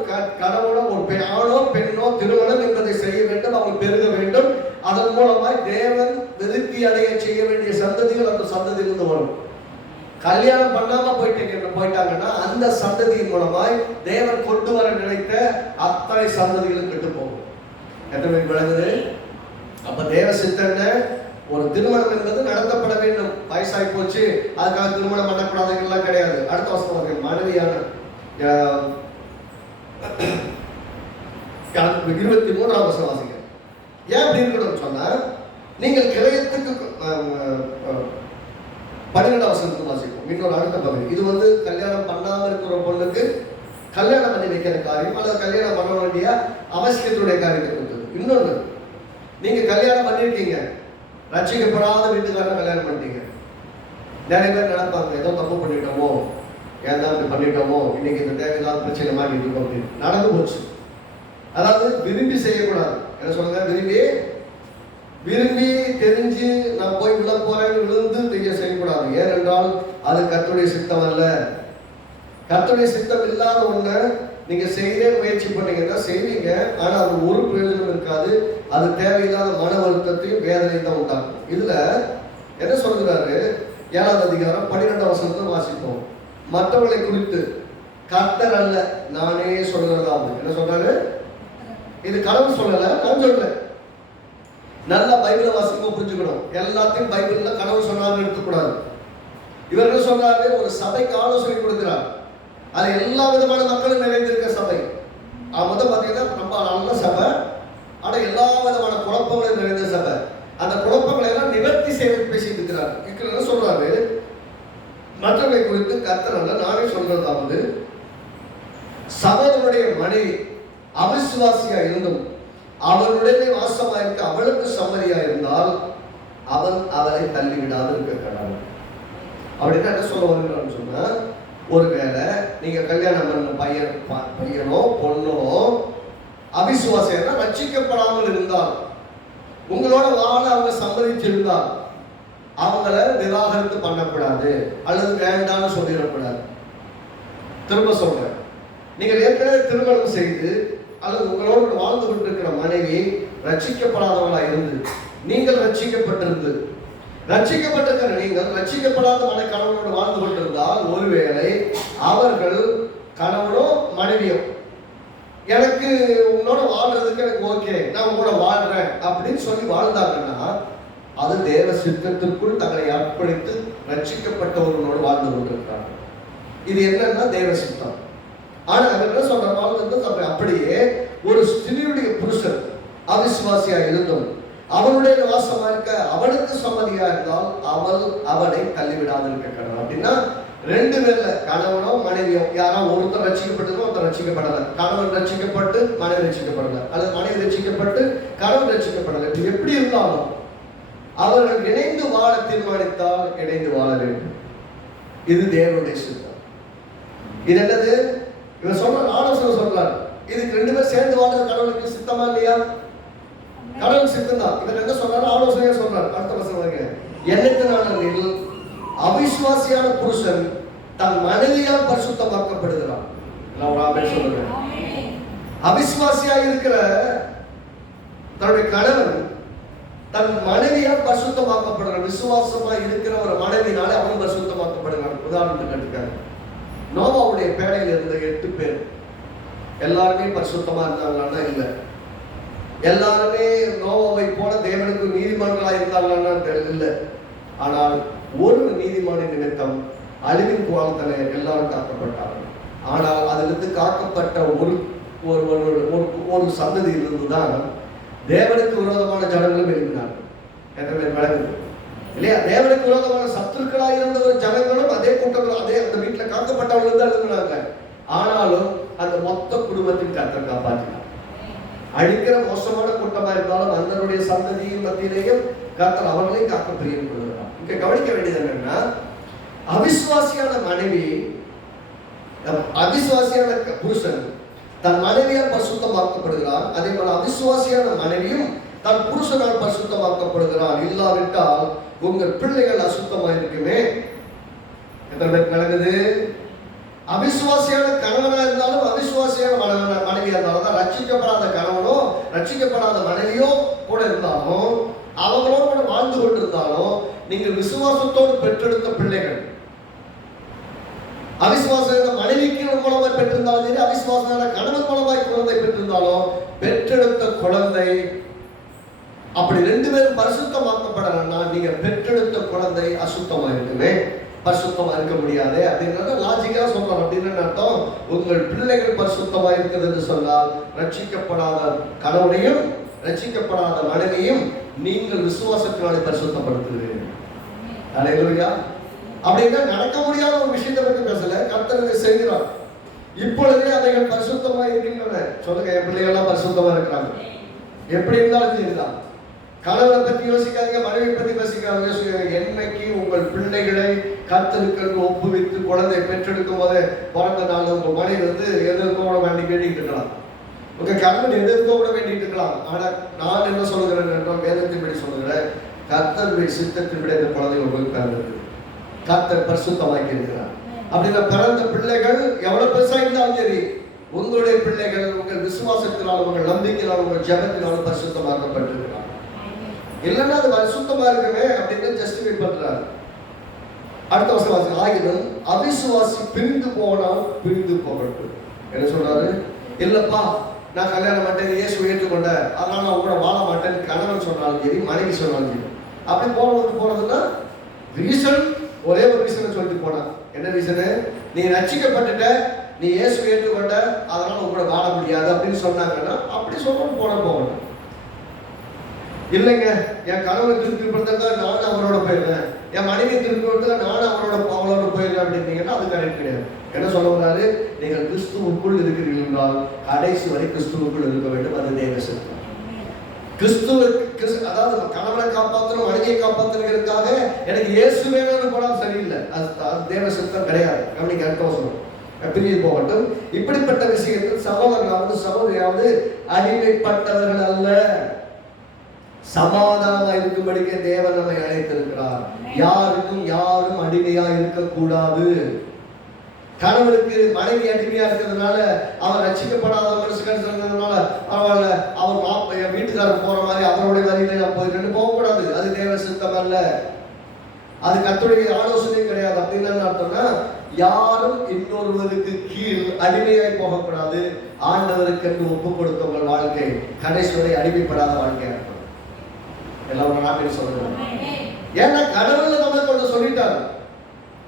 கணவனோ ஒரு ஆணோ பெண்ணோ திருமணம் என்பதை செய்ய வேண்டும், அவங்க பெருக வேண்டும். அதன் மூலமாய் தேவன் விருத்தி அடைய செய்ய வேண்டிய சந்ததிகள் அந்த சந்ததியிலிருந்து வரும். கல்யாணம் பண்ணாம போயிட்டாங்கன்னா அந்த சந்ததியின் மூலமாய் தேவன் கொண்டு வர நினைத்த அத்தனை சந்ததிகளும் கெட்டு போகும். எத்தனை விளங்குது? அப்ப தேவ சித்தன ஒரு திருமணம் என்பது நடத்தப்பட வேண்டும். வயசாகி போச்சு அதுக்காக திருமணம் பண்ணக்கூடாதுலாம் கிடையாது. அடுத்த வருஷம் மனைவியான 23ஆம் வசனம் வாசிங்க. ஏன் அப்படி இருக்கணும்னு சொன்னா, நீங்கள் கிரயத்துக்கு 12ஆம் வசனத்துக்கு வாசிப்போம். இன்னொரு அடுத்த பகுதி. இது கல்யாணம் பண்ணாம இருக்கிற பொண்ணுக்கு கல்யாணம் பண்ணி வைக்கிற காரியம் அல்லது கல்யாணம் பண்ண வேண்டிய அவசியத்துடைய காரியத்தை கொடுத்தது. இன்னொன்று, நீங்க கல்யாணம் பண்ணிருக்கீங்க, ரட்சிக்கப்படாத வீட்டுக்காரன் கல்யாணம் பண்ணிட்டீங்க. நிறைய பேர் நினைப்பாங்க, ஏதோ தப்பு பண்ணிட்டோமோ, ஏன் தான் இப்படி பண்ணிட்டோமோ, இன்னைக்கு இந்த தேவையில்லாத பிரச்சனை மாட்டிட்டு இருக்கோம் அப்படின்னு. நடந்து போச்சு. அதாவது விரும்பி செய்யக்கூடாது. என்ன சொல்லுங்க? விரும்பி தெரிஞ்சு நான் போய் விழ போறேன்னு விழுந்து செய்யக்கூடாது. ஏனென்றால் அது கர்த்தருடைய சித்தம் அல்ல. கர்த்தருடைய சித்தம் இல்லாத ஒண்ணு நீங்க செய்ய முயற்சி பண்ணீங்கன்னா செய்வீங்க, ஆனா அது ஒரு பிரயோஜனம் இருக்காது. அது தேவையில்லாத மன வருத்தத்தையும் வேதனையும் தான் உண்டாகும். இதுல என்ன சொல்கிறாரு? 7ஆம் அதிகாரம் 12ஆம் வசனத்தை வாசிப்போம். மற்றவர்களை குறித்து கர்த்தர் அல்ல, நானே சொல்கிறதாவது. என்ன சொல்றாரு? இது கடவுள் சொல்லல, நான் சொல்றேன். நல்லா பைபிளை வாசிக்க புரிஞ்சுக்கணும். எல்லாத்தையும் பைபிள்ல கடவுள் சொன்னாலும் எடுத்துக்கூடாது. இவர் என்ன சொல்றாரு? ஒரு சபைக்கு ஆலோசனை கொடுக்கிறார். அது எல்லா விதமான மக்களும் நிறைந்திருக்க சபை. முதல் பார்த்தீங்கன்னா ரொம்ப நல்ல சபை, ஆனா எல்லா விதமான குழப்பங்களும் நிறைந்த சபை. அந்த குழப்பங்களை எல்லாம் நிவர்த்தி செய்து பேசிட்டு இருக்கிறார். என்ன சொல்றாரு? மற்றவர்களை குறித்து கர்த்தர் அல்ல, நானே சொல்றதாவது, சகோதரனுடைய மனைவி அவிசுவாசியா இருந்தும் அவனுடைய வாசமா இருக்க அவளுக்கு சம்மதியா இருந்தால் அவன் அவளை தள்ளிவிடாது இருக்க கடவுள். அப்படின்னா என்ன சொல்ல வருகிறான்னு சொன்னா, ஒருவேளை நீங்க கல்யாணம் பண்ண பையனோ பொண்ணோ அவிசுவாசியா ரட்சிக்கப்படாமல் இருந்தால், உங்களோட வாழ அவங்க சம்மதிச்சிருந்தால் அவங்கள நிராகரித்து பண்ணக்கூடாது அல்லது வேண்டான்னு சொல்லிடக்கூடாது. திரும்ப சொல்றேன், நீங்கள் ஏற்கனவே திருமணம் செய்து அல்லது உங்களோடு வாழ்ந்து கொண்டிருக்கிற மனைவி ரட்சிக்கப்படாதவங்களா இருந்து நீங்கள் ரட்சிக்கப்பட்டிருக்கிற நீங்கள் ரட்சிக்கப்படாத கணவனோடு வாழ்ந்து கொண்டிருந்தால், ஒருவேளை அவர்கள் கணவனோ மனைவியோ எனக்கு உன்னோட வாழ்றதுக்கு எனக்கு ஓகே, நான் உங்களோட வாழ்றேன் அப்படின்னு சொல்லி வாழ்ந்தாங்கன்னா அது தேவ சித்தத்திற்குள் தங்களை அர்ப்பணித்து ரட்சிக்கப்பட்டவர்களோடு வாழ்ந்து கொண்டிருக்கிறார்கள். இது என்னன்னா தேவ சித்தம். ஆனா என்ன சொல்ற வாழ்ந்து அப்படியே ஒரு ஸ்திரீயுடைய புருஷன் அவிசுவாசியா இருந்தும் அவனுடைய வாசமா இருக்க அவனுக்கு சம்மதியா இருந்தால் அவனை தள்ளிவிடாது இருக்க கடவுள். அப்படின்னா ரெண்டு பேர்ல கணவனோ மனைவியோ யாரோ ஒருத்தர் ரட்சிக்கப்பட்டதோ ஒருத்தர் ரட்சிக்கப்படல. கணவன் ரட்சிக்கப்பட்டு மனைவி ரட்சிக்கப்படல, அல்லது மனைவி ரட்சிக்கப்பட்டு கணவன் ரட்சிக்கப்படல. இது எப்படி இருந்தாலும் அவர்கள் இணைந்து வாழ தீர்மானித்தால் இணைந்து வாழ வேண்டும். இது தேவனுடைய சித்தம். இது என்னது? இவர் சொல்ற ஆலோசனை சொல்றாரு. இதுக்கு ரெண்டு பேர் சேர்ந்து வாழ்றது கடவுளுக்கு சித்தமா இல்லையா? கடவுள் சித்தம் தான். இவர் என்ன சொல்றாரு? ஆலோசனையா சொல்றாரு. அடுத்த வசனம், என்னைக்கு நாளில் அவிசுவாசியான புருஷன் தன் மனைவியால் பரிசுத்தமாக்கப்படுகிறான். சொல்றேன், அவிசுவாசியா இருக்கிற தன்னுடைய கணவன் தன் மனைவியால் பரிசுத்தமாக்கப்படுகிறான். விசுவாசமா இருக்கிற ஒரு மனைவினாலே அவன் பரிசுத்தமாக்கப்படுகிறான். உதாரணத்துக்கு எடுத்துக்காங்க, நோவாவுடைய பேடையில் இருந்த 8 பேர் எல்லாருமே பரிசுத்தமா இருந்தாங்களான்னா இல்லை. எல்லாருமே நோவாவை போல தேவனுக்கு நீதிமான்களா இருந்தாங்களான்னா இல்லை. ஆனால் ஒரு நீதிமானின் நிமித்தம் அழிவின் குவாலத்திலே எல்லாரும் காக்கப்பட்டார்கள். ஆனால் அதிலிருந்து காக்கப்பட்ட ஒரு சந்ததியிலிருந்து தான் தேவனுக்கு விரோதமான ஜனங்களும் எழுப்பினார்கள். எத்தனை விளங்குது இல்லையா? தேவனுக்கு விரோதமான சத்துருக்களாக இருந்த ஒரு ஜனங்களும் அதே கூட்டங்களும் அதே அந்த வீட்டில் காக்கப்பட்டவர்கள் தான் எழுப்பினாங்க. ஆனாலும் அந்த மொத்த குடும்பத்தின் கர்த்தர் காப்பாற்றினார். அழிக்கிற மோசமான கூட்டமா இருந்தாலும் அந்தனுடைய சந்ததியின் மத்தியிலேயும் கர்த்தர் அவர்களையும் காக்க பிரியப்படுகிறார். இங்க கவனிக்க வேண்டியது என்னன்னா, அவிசுவாசியான மனைவி அவிசுவாசியான புருஷன் தன் மனைவியால் பரிசுத்தமாக்கப்படுகிறார். அதே போல அவிசுவாசியான மனைவியும் தன் புருஷனால் பரிசுத்தமாக்கப்படுகிறான். இல்லாவிட்டால் உங்கள் பிள்ளைகள் அசுத்தமாக இருக்குமே. எத்தனை பேருக்கு நடக்குது? அவிசுவாசியான கணவனா இருந்தாலும் அவிசுவாசியான மனைவியா இருந்தாலும் தான், ரட்சிக்கப்படாத கணவனோ ரட்சிக்கப்படாத மனைவியோ கூட இருந்தாலும், அவங்களோட கூட வாழ்ந்து கொண்டிருந்தாலும், நீங்கள் விசுவாசத்தோடு பெற்றெடுத்த பிள்ளைகள், அவிசுவாச மனைவிக்கு மூலமாய் பெற்றிருந்தாலும் சரி, அவிசுவாசமான கணவன் மூலமாய் குழந்தை பெற்றிருந்தாலும், பெற்றெடுத்த குழந்தை அப்படி ரெண்டு பேரும் பரிசுத்தமாக்கப்படலன்னா நீங்க பெற்றெடுத்த குழந்தை அசுத்தமா இருக்குமே, பரிசுத்தமா இருக்க முடியாது அப்படின்றத லாஜிக்கா சொல்றோம். அப்படின்னு அர்த்தம், உங்கள் பிள்ளைகள் பரிசுத்தமா இருக்குது என்று சொன்னால் ரட்சிக்கப்படாத கணவனையும் ரட்சிக்கப்படாத மனைவியும் நீங்கள் விசுவாசத்தினாலே பரிசுத்தப்படுத்துகிறீர்கள். அல்லேலூயா. அப்படின்னா நடக்க முடியாத ஒரு விஷயத்தை பற்றி பேசல, கர்த்தர் செய்கிறார். இப்பொழுதே அவைகள் பரிசுத்தமா இருக்கின்றன. சொல்லுங்க, என் பிள்ளைகள் எல்லாம் பரிசுத்தமா இருக்கிறாங்க. எப்படி இருந்தாலும் சரிதான். கணவனை பற்றி யோசிக்காதீங்க, மனைவி பற்றி யோசிக்காதீங்க. என்னைக்கு உங்கள் பிள்ளைகளை கர்த்தருக்கு ஒப்புவித்து குழந்தை பெற்றெடுக்கும் போது பிறந்த நாள் உங்க மனைவி எதிர்க்க கூட வேண்டி கேட்டுட்டு இருக்கலாம், உங்க கணவன் எதிர்க்க கூட வேண்டிட்டு இருக்கலாம். ஆனா நான் என்ன சொல்லுகிறேன் என்றால், வேதத்தின்படி சொல்லுகிறேன், கர்த்தருடைய சித்தத்தின்படி இந்த குழந்தை உங்களுக்கு பிறந்திருக்கு. கர்த்தர் பரிசுத்தமாக்கி இருக்கிறார். அப்படின்னா பிறந்த பிள்ளைகள் எவ்வளவு பெருசா இருந்தாலும் சரி, உங்களுடைய பிள்ளைகள் உங்கள் விசுவாசத்தினால், உங்கள் நம்பிக்கையினால், உங்கள் ஜெபத்தினால் பரிசுத்தமாக்கப்பட்டிருக்கிறார். இல்லைன்னா அது பரிசுத்தமா இருக்கவே அப்படின்னு ஜஸ்டிஃபை பண்றாரு. அடுத்த வசனம், ஆகிலும் அவிசுவாசி பிரிந்து போனால் பிரிந்து போகட்டும். என்ன சொல்றாரு? இல்லப்பா நான் கல்யாணம் மாட்டேன், இயேசு ஏற்றுக்கொண்ட, அதனால நான் கூட வாழ மாட்டேன்னு கணவன் சொன்னாலும் சரி, மனைவி சொன்னாலும் சரி, அப்படி போறதுன்னா ரீசன் ஒரே ஒரு ரீசனை சொல்லிட்டு போனா. என்ன ரீசனு? நீ ரட்சிக்கப்பட்டுட்ட, நீ இயேசு ஏற்றுக்கொண்ட, அதனால உங்களோட வாழ முடியாது அப்படின்னு சொன்னாங்கன்னா அப்படி சொல்லணும், போகணும். இல்லைங்க, என் கணவனை திருப்திப்படுத்த நானும் அவரோட போயிருந்தேன், என் மனைவி திருப்திப்படுத்த நானும் அவளோட போயிருக்கேன் அப்படின்னீங்கன்னா அது கரெக்ட் கிடையாது. என்ன சொல்ல வர்றாரு? நீங்கள் கிறிஸ்துவுக்குள் இருக்கிறீர்கள் என்றால் கடைசி வரை கிறிஸ்துவுக்குள் இருக்க வேண்டும். அது தேவ சித்தம். அதாவது கணவனை காப்பாற்றணும், மனைவியை காப்பாற்றுறதுக்காக எனக்கு இயேசு வேணும்னு போனால் சரியில்லை, அது தேவ சித்தம் கிடையாது. கவனிக்க, அர்த்தம் சொல்லணும், பிரிவு போகட்டும். இப்படிப்பட்ட விஷயத்தில் சகோதரனாவது சகோதரியாவது அடிமைப்பட்டவர்கள் அல்ல, சமாதானமா இருக்கும்படிக்கே தேவன் நம்மை அழைத்திருக்கிறார். யாருக்கும் யாரும் அடிமையா இருக்கக்கூடாது. கணவனுக்கு மனைவி அடிமையா இருக்கிறதுனால, அவன் ரட்சிக்கப்படாத மனசு கிடைச்சதுனால அவன் அவர் வீட்டுக்காரர் போற மாதிரி அவருடைய வரியில நான் போயிட்டு போகக்கூடாது. அது தேவ சித்தம் அல்ல, அது கர்த்தருடைய ஆலோசனையும் கிடையாது. அப்படின்னு என்ன அர்த்தம்னா, யாரும் இன்னொருவருக்கு கீழ் அடிமையாய் போகக்கூடாது. ஆண்டவருக்கு என்று ஒப்பு கொடுத்தவங்கள் வாழ்க்கை கடைசி வரை அடிமைப்படாத வாழ்க்கையா இருக்கும். எல்லாரும் நாட்டில் சொல்லுங்க. ஏன்னா கடவுள் நம்ம கொஞ்சம் சொல்லிட்டாரு,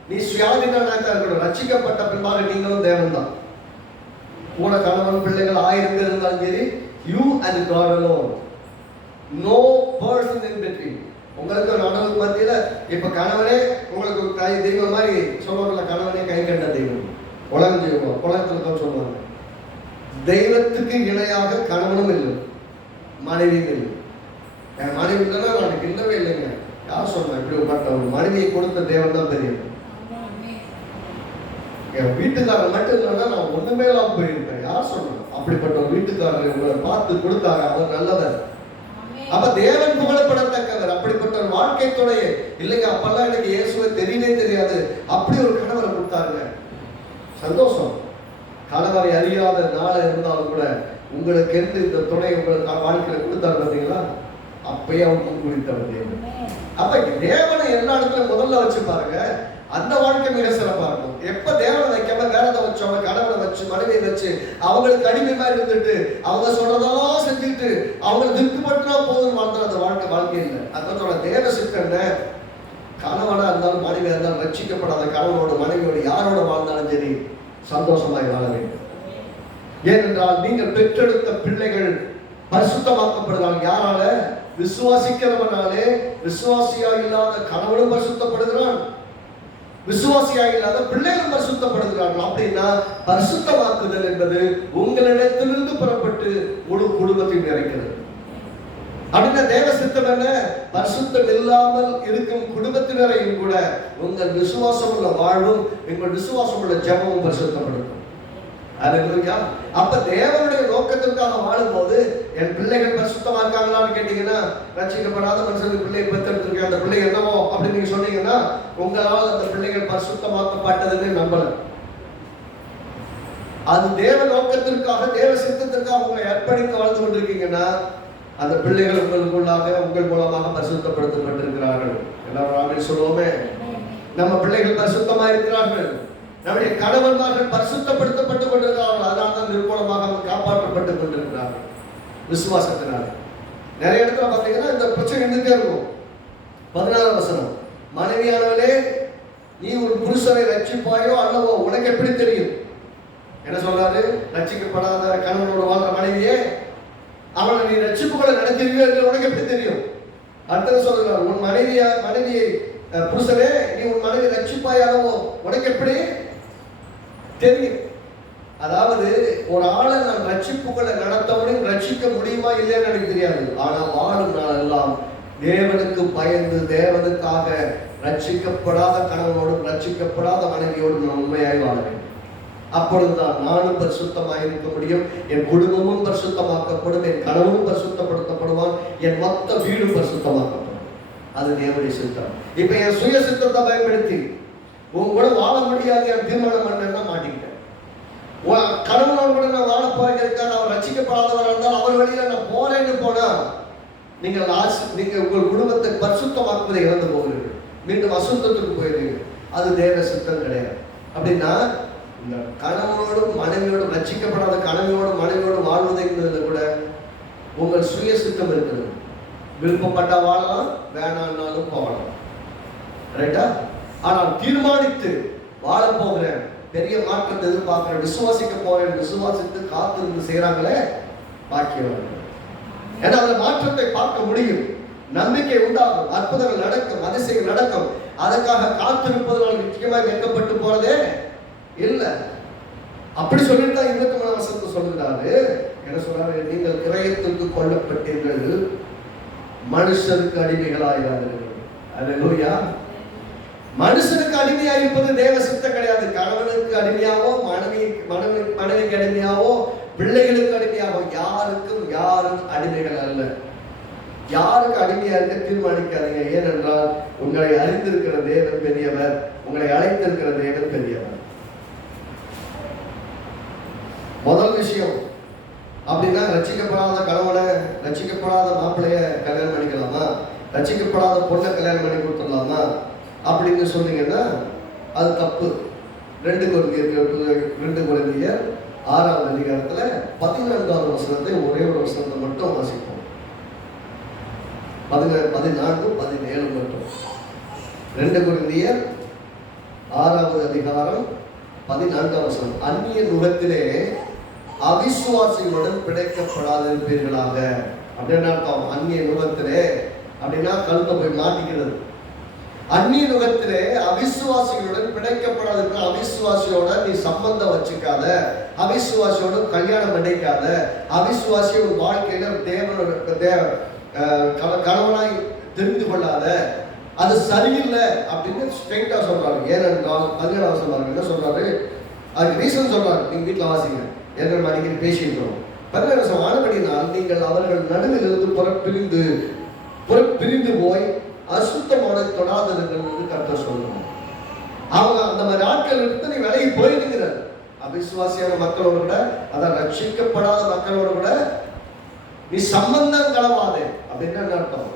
நீ சுயாதீனமாக இருக்கணும். ரட்சிக்கப்பட்ட பின்பாக நீங்களும் தேவன் தான். கூட கணவன் பிள்ளைகள் 1000 பேர் இருந்தாலும் சரி, you and God alone, no person in between. உங்களுக்கு நடவுக்கு மத்தியில இப்ப கணவனே உங்களுக்கு கை தெய்வம் மாதிரி சொல்லுவாங்கல்ல, கணவனே கை கண்ட தெய்வம், உலகம் தெய்வம், உலகத்துல தான் சொல்லுவாங்க. தெய்வத்துக்கு இணையாக கணவனும் இல்லை, மனைவியும் இல்லை. என் மனைவி இல்லைன்னா நான் இல்லவே இல்லைங்க. யார் சொன்னா? இப்படிப்பட்ட ஒரு மனைவியை கொடுத்த தேவன் தான் தெரியும். என் வீட்டுக்காரர் மட்டும் இல்லைன்னா நான் ஒண்ணுமே இல்லாம போயிருக்கேன். யார் சொன்னா? அப்படிப்பட்ட ஒரு வீட்டுக்காரர் உங்களை பார்த்து கொடுத்தாங்க, அவர் நல்லவர். அப்ப தேவன் புகழப்படத்தக்கவர். அப்படிப்பட்ட ஒரு வாழ்க்கை துணையை இல்லைங்க, அப்பெல்லாம் எனக்கு இயேசுவை தெரியவே தெரியாது, அப்படி ஒரு கணவரை கொடுத்தாருங்க. சந்தோஷம். கணவரை அறியாத நாள இருந்தாலும் கூட உங்களுக்கு எந்த இந்த துணை உங்களுக்கு வாழ்க்கையில கொடுத்தாரு பார்த்தீங்களா, அப்பயே அவங்க குறித்தவர் தேவன். அப்ப தேவனை எல்லா இடத்துல முதல்ல வச்சு பாருங்க, அந்த வாழ்க்கை மிக சிறப்பா இருக்கும். எப்ப தேவனை வைக்காம வேற எதை வச்சவங்க, கடவுளை வச்சு மனைவியை வச்சு அவங்களுக்கு அடிமை மாதிரி இருந்துட்டு அவங்க சொல்றதெல்லாம் செஞ்சுட்டு அவங்களுக்கு திருப்திப்பட்டுனா போதும் வாழ்ந்தா அந்த வாழ்க்கை இல்லை. அதான் சொல்ற தேவ சித்தம். கணவனா இருந்தாலும் மனைவியா இருந்தாலும் ரட்சிக்கப்படாத கணவனோட மனைவியோட யாரோட வாழ்ந்தாலும் சரி சந்தோஷமாய் வாழ வேண்டும். ஏனென்றால் நீங்கள் பெற்றெடுத்த பிள்ளைகள் பரிசுத்தமாக்கப்படுகிறார்கள். யாரால? விசுவாசிக்கிறவனாலே. விசுவாசியா இல்லாத கணவனும் பரிசுத்தப்படுகிறான், விசுவாசியா இல்லாத பிள்ளைகளும் பரிசுத்தப்படுகிறார்கள். அப்படின்னா பரிசுத்தமாக்குதல் என்பது உங்களிடத்திலிருந்து புறப்பட்டு முழு குடும்பத்தையும் நிறைக்கிறது. அப்படின்னா தேவ சித்தம் என்ன? பரிசுத்தம் இல்லாமல் இருக்கும் குடும்பத்தினரையும் கூட உங்கள் விசுவாசம் உள்ள வாழ்வும் உங்கள் விசுவாசம் உள்ள ஜெபமும் பரிசுத்தப்படுத்தும். அல்லேலூயா. அப்ப தேவனுடைய நோக்கத்திற்காக வாழும்போது என் பிள்ளைகள் பரிசுத்தமா இருக்காங்களான்னு கேட்டீங்கன்னா, ரட்சிக்கப்படாத மனுஷனுக்கு பிள்ளையை பெற்றெடுத்திருக்கேன், அந்த பிள்ளை என்னவோ அப்படின்னு நீங்க சொன்னீங்கன்னா, உங்களால் அந்த பிள்ளைகள் பரிசுத்தமாக்கப்பட்டதுன்னு நம்பல. அது தேவ நோக்கத்திற்காக, தேவ சித்தத்திற்காக உங்களை அர்ப்பணித்து வாழ்ந்து கொண்டிருக்கீங்கன்னா, அந்த பிள்ளைகள் உங்களுக்குள்ளாக உங்கள் மூலமாக பரிசுத்தப்படுத்தப்பட்டிருக்கிறார்கள். எல்லாரும் ஆமென் சொல்லுவோமே. நம்ம பிள்ளைகள் பரிசுத்தமா இருக்கிறார்கள். நம்முடைய கணவன்மார்கள் பரிசுத்தப்படுத்தப்பட்டுக் கொண்டிருக்கிறார்கள். அதனால தான் நிர்மூலமாக அவங்க காப்பாற்றப்பட்டுக் கொண்டிருக்கிறார்கள் விசுவாசத்தினால. நிறைய இடத்துல பார்த்தீங்கன்னா இந்த பிரச்சனை இருந்துட்டே இருக்கும். 16 வசனம், மனைவியானவளே நீ ஒரு புருஷனை ரட்சிப்பாயோ அல்லவோ உனக்கு எப்படி தெரியும்? என்ன சொல்றாரு? ரட்சிக்கப்படாத கணவனோடு வாழ்ற மனைவியே, அவனை நீ ரட்சிப்புகளை நடத்திருக்கியோ என்று உனக்கு எப்படி தெரியும்? அடுத்தது சொல்றாரு, உன் மனைவியை புருஷனே நீ உன் மனைவி ரட்சிப்பாய் அளவோ உனக்கு எப்படி தெரியும்? அதாவது ஒரு ஆளை நான் ரட்சிப்புகளை நடத்த முடியும், ரட்சிக்க முடியுமா இல்லைன்னு எனக்கு தெரியாது. ஆனா வாழும் நாள் எல்லாம் தேவனுக்கு பயந்து தேவனுக்காக ரட்சிக்கப்படாத கணவனோடும் ரட்சிக்கப்படாத மனைவியோடும் நான் உண்மையாய் வாழ வேண்டும். அப்பொழுதுதான் நானும் பரிசுத்தமாக இருக்க முடியும், என் குடும்பமும் பரிசுத்தமாக்கப்படும், என் கணவனும் பரிசுத்தப்படுத்தப்படுவான், என் மொத்த வீடும் பரிசுத்தமாக்கப்படும். அது தேவனுடைய சித்தம். இப்ப என் சுய சித்தத்தை பயன்படுத்தி உங்க கூட வாழ முடியாது என் தீர்மானம் பண்ணா மாட்டிக்கிட்டேன். கணவனோடு கூட நான் வாழ போறேன், அவர் ரட்சிக்கப்படாதவராக இருந்தால் அவர் வழியில நான் போறேன்னு போனா நீங்க உங்கள் குடும்பத்தை பரிசுத்தமாக்குவதை இழந்து போகிறீர்கள், மீண்டும் அசுத்தத்துக்கு போயிருக்கீங்க. அது தேவ சித்தம் கிடையாது. அப்படின்னா இந்த கணவனோடும் மனைவியோடும் ரட்சிக்கப்படாத கணவனோடும் மனைவியோடும் வாழ்வதைங்கிறது கூட உங்கள் சுய சித்தம் இருக்குது. விருப்பப்பட்டா வாழலாம், வேணான்னாலும் போகலாம். ரைட்டா? ஆனால் தீர்மானித்து வாழ போகிறேன், பெரிய மாற்றத்தை எதிர்பார்க்கிறேன், விசுவாசிக்க போறேன், விசுவாசித்து காத்திருந்து செய்யறாங்களே பாக்கியம். ஏன்னா அந்த மாற்றத்தை பார்க்க முடியும், நம்பிக்கை உண்டாகும், அற்புதங்கள் நடக்கும், அதிசயம் நடக்கும். அதற்காக காத்திருப்பதனால் நிச்சயமாக வெட்கப்பட்டு போறதே இல்ல. அப்படி சொல்லிட்டு தான் 23 வசனத்தை சொல்லுகிறாரு. என்ன சொல்றாரு? நீங்கள் கிரயத்திற்கு கொல்லப்பட்டீர்கள், மனுஷருக்கு அடிமைகளாகிறார்கள். அல்லேலூயா. மனுஷனுக்கு அடிமையா இருப்பது தேவ சித்தம் கிடையாது. கணவனுக்கு அடிமையாவோ மனைவிக்கு அடிமையாவோ பிள்ளைகளுக்கு அடிமையாவோ யாரும் அடிமைகள் அல்ல. யாருக்கு அடிமையா இருக்க தீர்மானிக்காதீங்க. ஏனென்றால் உங்களை அறிந்திருக்கிற தேவன் பெரியவர், உங்களை அழைத்திருக்கிற தேவன் பெரியவர். முதல் விஷயம் அப்படின்னா, ரட்சிக்கப்படாத கணவனை ரட்சிக்கப்படாத மாப்பிள்ளைய கல்யாணம் பண்ணிக்கலாமா, ரட்சிக்கப்படாத பொண்ணை கல்யாணம் பண்ணி கொடுத்துடலாமா அப்படின்னு சொன்னீங்கன்னா அது தப்பு. 2 கொரிந்தியர் 6ஆம் அதிகாரத்துல 14வது வசனத்தை ஒரே ஒரு வசனத்தை மட்டும் வாசிப்போம். 14, 17 மட்டும். 2 கொரிந்தியர் 6வது அதிகாரம் 14ஆம் வசனம். அந்நிய நுகத்திலே அவிசுவாசிகளுடன் பிழைக்கப்படாதிருப்பீர்களாக. அப்படின்னு அர்த்தம். அந்நிய நுகத்திலே அப்படின்னா கழுத்தை போய் மாட்டிக்கிறது. அந்நிய நுகத்திலே அவிசுவாசிகளுடன் பிழைக்கப்படாதிருக்க. அவிசுவாசியோட நீ சம்பந்தம் வச்சுக்காத, அவிசுவாசியோட கல்யாணம் பண்ணிக்காத, அவிசுவாசிய ஒரு வாழ்க்கையில தேவனோட கணவனாய் தெரிந்து கொள்ளாத, அது சரியில்லை அப்படின்னு ஸ்ட்ரெயிட்டா சொல்றாரு. ஏனென்றால் 17ஆம் வசனம் என்ன சொல்றாரு? அதுக்கு ரீசன் சொல்றாரு. நீங்க வீட்டுல வாசிங்க, ஏற்கனவே அடிக்கடி பேசியிருக்கிறோம். 17ஆம் வசனம், ஆனபடினால் நீங்கள் அவர்கள் நடுவில் இருந்து புறப்பிரிந்து போய் அசுத்தமான தொடாதீர்கள் என்று கர்த்தர் சொல்றார். அவங்க அந்த மாதிரி ஆட்கள் எடுத்து நீ விலகி போயிருக்கிறார். அவிசுவாசியான மக்களோட கூட, அதான் ரட்சிக்கப்படாத மக்களோட கூட நீ சம்பந்தம் கலவாதே அப்படின்னு அர்த்தம்.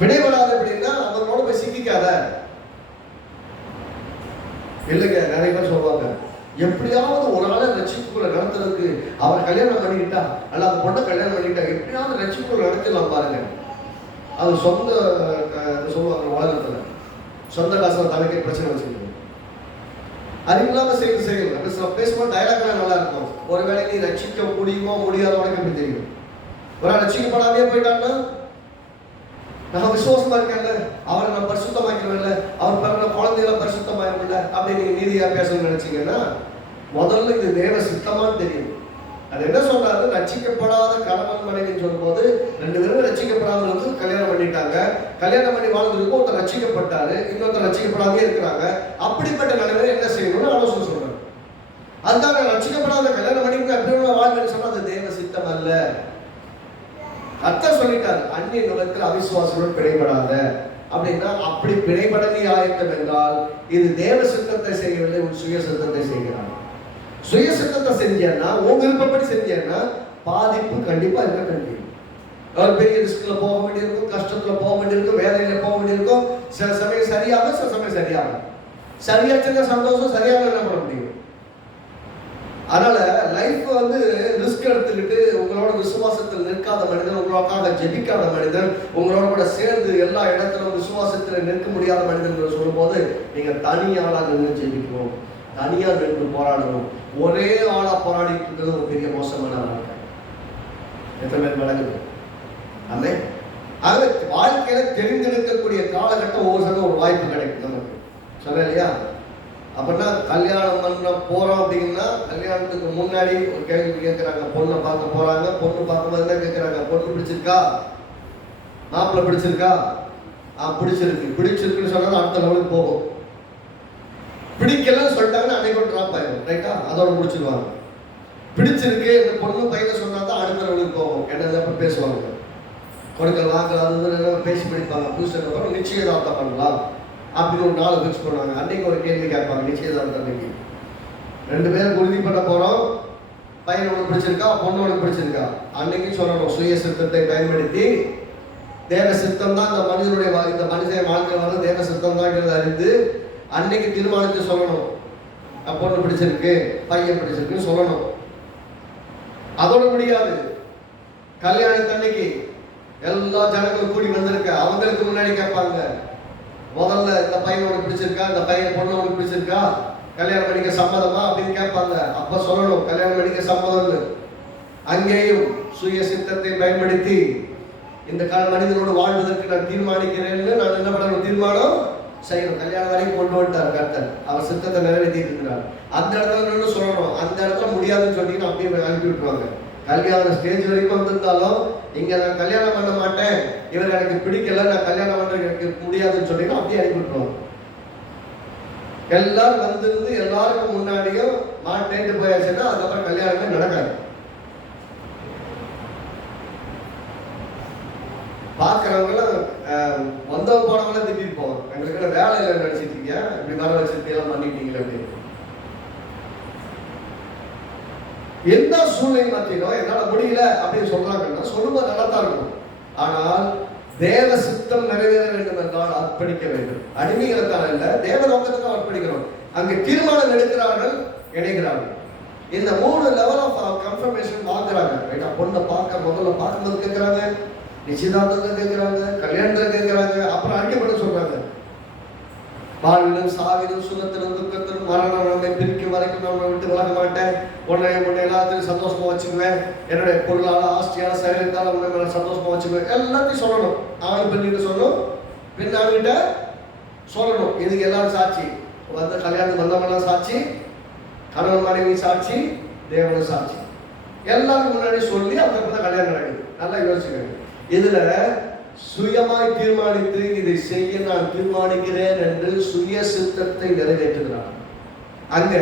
பிணைபடாத அப்படின்னா அவங்களோட போய் சிக்கிக்காத. இல்லைங்க, நிறைய பேர் சொல்லுவாங்க, எப்படியாவது ஒரு ஆளை ரட்சிப்புக்குள்ள நடத்துறதுக்கு அவர் கல்யாணம் பண்ணிக்கிட்டா அல்ல அந்த பொண்ணை கல்யாணம் பண்ணிக்கிட்டா எப்படியாவது ரட்சிப்புக்குள்ள நடத்திடலாம் பாருங்க. அது சொந்த சொல்லுவாங்க உலகத்துல, சொந்த காசுல தனக்கே பிரச்சனை வச்சுக்கணும். அறிவில்லாம செய்யணும். அப்படி சில பேசும்போது டயலாக்லாம் நல்லா இருக்கும். ஒருவேளை நீ ரட்சிக்க முடியுமோ முடியாத உனக்கு எப்படி தெரியும்? ஒரு ஆள் ரட்சிக்கப்படாமே போயிட்டான்னா, நான் விசுவாசமா இருக்கேன்ல, அவரை நான் பரிசுத்தமாக்கிறேன்ல, அவர் பிறந்த குழந்தைகளை பரிசுத்தமாயிருமில்ல அப்படின்னு நீங்க நீதியா பேசணும்னு நினைச்சீங்கன்னா முதல்ல இது தேவ சித்தமான்னு தெரியும். அது என்ன சொல்றாரு? ரட்சிக்கப்படாத கணவன் மனைவின்னு சொல்லும் போது 2 பேரும் ரட்சிக்கப்படாமல் இருந்து கல்யாணம் பண்ணிட்டாங்க. கல்யாணம் பண்ணி வாழ்ந்துருக்கு, ஒருத்தர் ரட்சிக்கப்பட்டாரு, இன்னொருத்தர் ரட்சிக்கப்படாமே இருக்கிறாங்க. அப்படிப்பட்ட நிலைமையில என்ன செய்யணும்னு ஆலோசனை சொல்றாரு. அதுதான் நான் ரட்சிக்கப்படாத கல்யாணம் பண்ணிட்டு எப்படி வாழ்க்கை சொன்னா அது தேவ சித்தம் அல்ல. கர்த்தர் சொல்லிட்டார், அந்நிய நுகத்தில் அவிசுவாசம் பிழைபடாத அப்படின்னா, அப்படி பிழைபட நீ ஆயத்தம் என்றால் இது தேவ சித்தத்தை செய்யவில்லை, உன் சுய சித்தத்தை செய்கிறான். சுய சித்தத்தை செஞ்சேன்னா, உன் விருப்பப்படி செஞ்சேன்னா பாதிப்பு கண்டிப்பா இருக்க கண்டிப்பா. ஒரு பெரிய ரிஸ்க்ல போக வேண்டியிருக்கும், கஷ்டத்துல போக வேண்டியிருக்கும், வேலையில போக வேண்டியிருக்கும். சில சமயம் சரியாக, சில சமயம் சரியாகும். சரியாச்சுன்னா சந்தோஷம், சரியாக என்ன பண்ண முடியும்? அதனால லைஃப் ரிஸ்க் எடுத்துக்கிட்டு உங்களோட விசுவாசத்தில் நிற்காத மனிதன், உங்களுக்காக ஜெபிக்காத மனிதன், உங்களோட கூட சேர்ந்து எல்லா இடத்திலும் விசுவாசத்தில் நிற்க முடியாத மனிதன் சொல்லும் போது நீங்க தனியாளா நின்று ஜெபிக்கணும், தனியா நின்று போராடணும். ஒரே ஆளா போராடிட்டு இருக்கிறது ஒரு பெரிய மோசமான வாழ்க்கை. எத்தனை பேர் வழங்குது? ஆமே. ஆக வாழ்க்கையில தெரிந்தெடுக்கக்கூடிய காலகட்டம் ஒவ்வொரு சமயம் ஒரு வாய்ப்பு கிடைக்கும் நமக்கு. சொல்ல இல்லையா? அப்படின்னா கல்யாணம் பண்ண போறோம் அப்படின்னா, கல்யாணத்துக்கு முன்னாடி ஒரு கேள்வி கேட்கிறாங்க. பொண்ணை பார்க்க போறாங்க. பொண்ணு பார்க்கும்போது என்ன கேட்கிறாங்க? பொண்ணு பிடிச்சிருக்கா, மாப்பிள்ளை பிடிச்சிருக்கா? பிடிச்சிருக்கு. பிடிச்சிருக்குன்னு சொன்னா அடுத்த லெவலுக்கு போகும். பிடிக்கலன்னு சொல்லிட்டாங்கன்னா அன்னைக்கு ட்ராப் ஆயிடும். ரைட்டா? அதோட முடிச்சிருவாங்க. பிடிச்சிருக்கு இந்த பொண்ணு பையனை சொன்னா தான் அடுத்த லெவலுக்கு போகும். என்ன பேசுவாங்க, கொடுக்கல் வாங்கலாம் பேசி படிப்பாங்க. புதுசு நிச்சயதார்த்தம் பண்ணலாம் அப்படின்னு ஒரு நாள் ஃபிக்ஸ் பண்ணுவாங்க. அன்னைக்கு ஒரு கேள்வி கேட்பாங்க. நிச்சயதார்த்தம் அன்னைக்கு 2 பேரும் உறுதி பண்ண போறோம். பையன் உனக்கு பிடிச்சிருக்கா, பொண்ணு உனக்கு பிடிச்சிருக்கா? அன்னைக்கு சொல்லணும் சுய சித்தத்தை பயன்படுத்தி தேவ சித்தம் தான் இந்த மனிதனுடைய இந்த மனிதன் வாழ்க்கை வர தேவ சித்தம் தான் அறிந்து அன்னைக்கு தீர்மானித்து சொல்லணும். பொண்ணு பிடிச்சிருக்கு, பையன் பிடிச்சிருக்குன்னு சொல்லணும். அதோட முடியாது. கல்யாணத்தன்னைக்கு எல்லா ஜனங்களும் கூடி வந்திருக்க அவங்களுக்கு முன்னாடி கேட்பாங்க. முதல்ல இந்த பையன் உனக்கு பிடிச்சிருக்கா, இந்த பையன் பொண்ணு உனக்கு பிடிச்சிருக்கா, கல்யாணம் பண்ணிக்க சம்மதமா அப்படின்னு கேட்பாங்க. அப்ப சொல்லணும் கல்யாணம் பண்ணிக்க சம்மதம்னு. அங்கேயும் சுய சித்தத்தை பயன்படுத்தி இந்த மனிதனோடு வாழ்வதற்கு நான் தீர்மானிக்கிறேன்னு நான் என்ன பண்ணணும்? தீர்மானம் செய்யணும். கல்யாணம் வரைக்கும் கொண்டு வந்துட்டார் கர்த்தர். அவர் சித்தத்தை நிறைவேற்றிட்டு இருக்கிறார். அந்த இடத்துல சொல்லணும். அந்த இடத்துல முடியாதுன்னு சொன்னீங்கன்னா அப்படியே அனுப்பி விட்டுருவாங்க. கல்யாணம் ஸ்டேஜ் வரைக்கும் வந்திருந்தாலும் இங்க நான் கல்யாணம் பண்ண மாட்டேன், இவர் எனக்கு பிடிக்கல, நான் கல்யாணம் பண்றது எனக்கு முடியாதுன்னு சொன்னீங்கன்னா அப்படியே அனுப்பி விட்டுருவாங்க. எல்லாரும் வந்திருந்து எல்லாருக்கும் முன்னாடியும் மாட்டேன்ட்டு போயாச்சுன்னா அதுக்கப்புறம் கல்யாணமே நடக்காது. பார்க்குறவங்களும் வந்தவங்க போனவங்களும் திட்டிட்டு போவோம். எங்களுக்கு வேலை இல்லை நினைச்சிட்டு இருக்கீங்க, இப்படி வர வச்சுட்டு எல்லாம் பண்ணிட்டீங்களே அப்படின்னு. எந்த சூழ்நிலை மத்தியிலும் என்னால் முடியல அப்படின்னு சொல்றாங்கன்னா சொல்லும்போது நல்லா தான் இருக்கும். ஆனால் தேவ சித்தம் நிறைவேற வேண்டும் என்றால் அர்ப்பணிக்க வேண்டும். அடிமைகளுக்கான இல்லை, தேவ நோக்கத்துக்கு அர்ப்பணிக்கணும். அங்கே தீர்மானம் எடுக்கிறார்கள், இணைகிறார்கள். இந்த 3 லெவல் ஆஃப் கன்ஃபர்மேஷன் பார்க்குறாங்க. ரைட்டா? பொண்ணை பார்க்க முதல்ல பார்க்கும்போது கேட்குறாங்க, நிச்சயதார்த்தத்தை கேட்குறாங்க, கல்யாணத்தில் கேட்குறாங்க, அப்புறம் அறிக்கைப்பட சொல்றாங்க. வாழ்விலும் சாவிலும் சுகத்திலும் துக்கத்திலும் மரணம் நம்மை பிரிக்கும் வரைக்கும் நம்ம விட்டு விலக மாட்டேன், உன்னை எல்லாத்தையும் சந்தோஷமா வச்சுக்குவேன், என்னுடைய பொருளால ஆஸ்தியால செயலிருந்தாலும் உன்னை மேல சந்தோஷமா வச்சுக்குவேன், எல்லாத்தையும் சொல்லணும். ஆண் பெண்ணிட்ட சொல்லணும், பெண் ஆண்கிட்ட சொல்லணும். இதுக்கு எல்லாரும் சாட்சி. கல்யாணத்துக்கு வந்தவங்களாம் சாட்சி, கணவன் மனைவி சாட்சி, தேவனும் சாட்சி. எல்லாருக்கும் முன்னாடி சொல்லி அதுக்கப்புறம் தான் கல்யாணம் நடக்குது. நல்லா யோசிக்கணும். இதுல சுயமாய் தீர்மானித்து இதை செய்ய நான் தீர்மானிக்கிறேன் என்று சுய சித்தத்தை நிறைவேற்றுகிறார். அங்க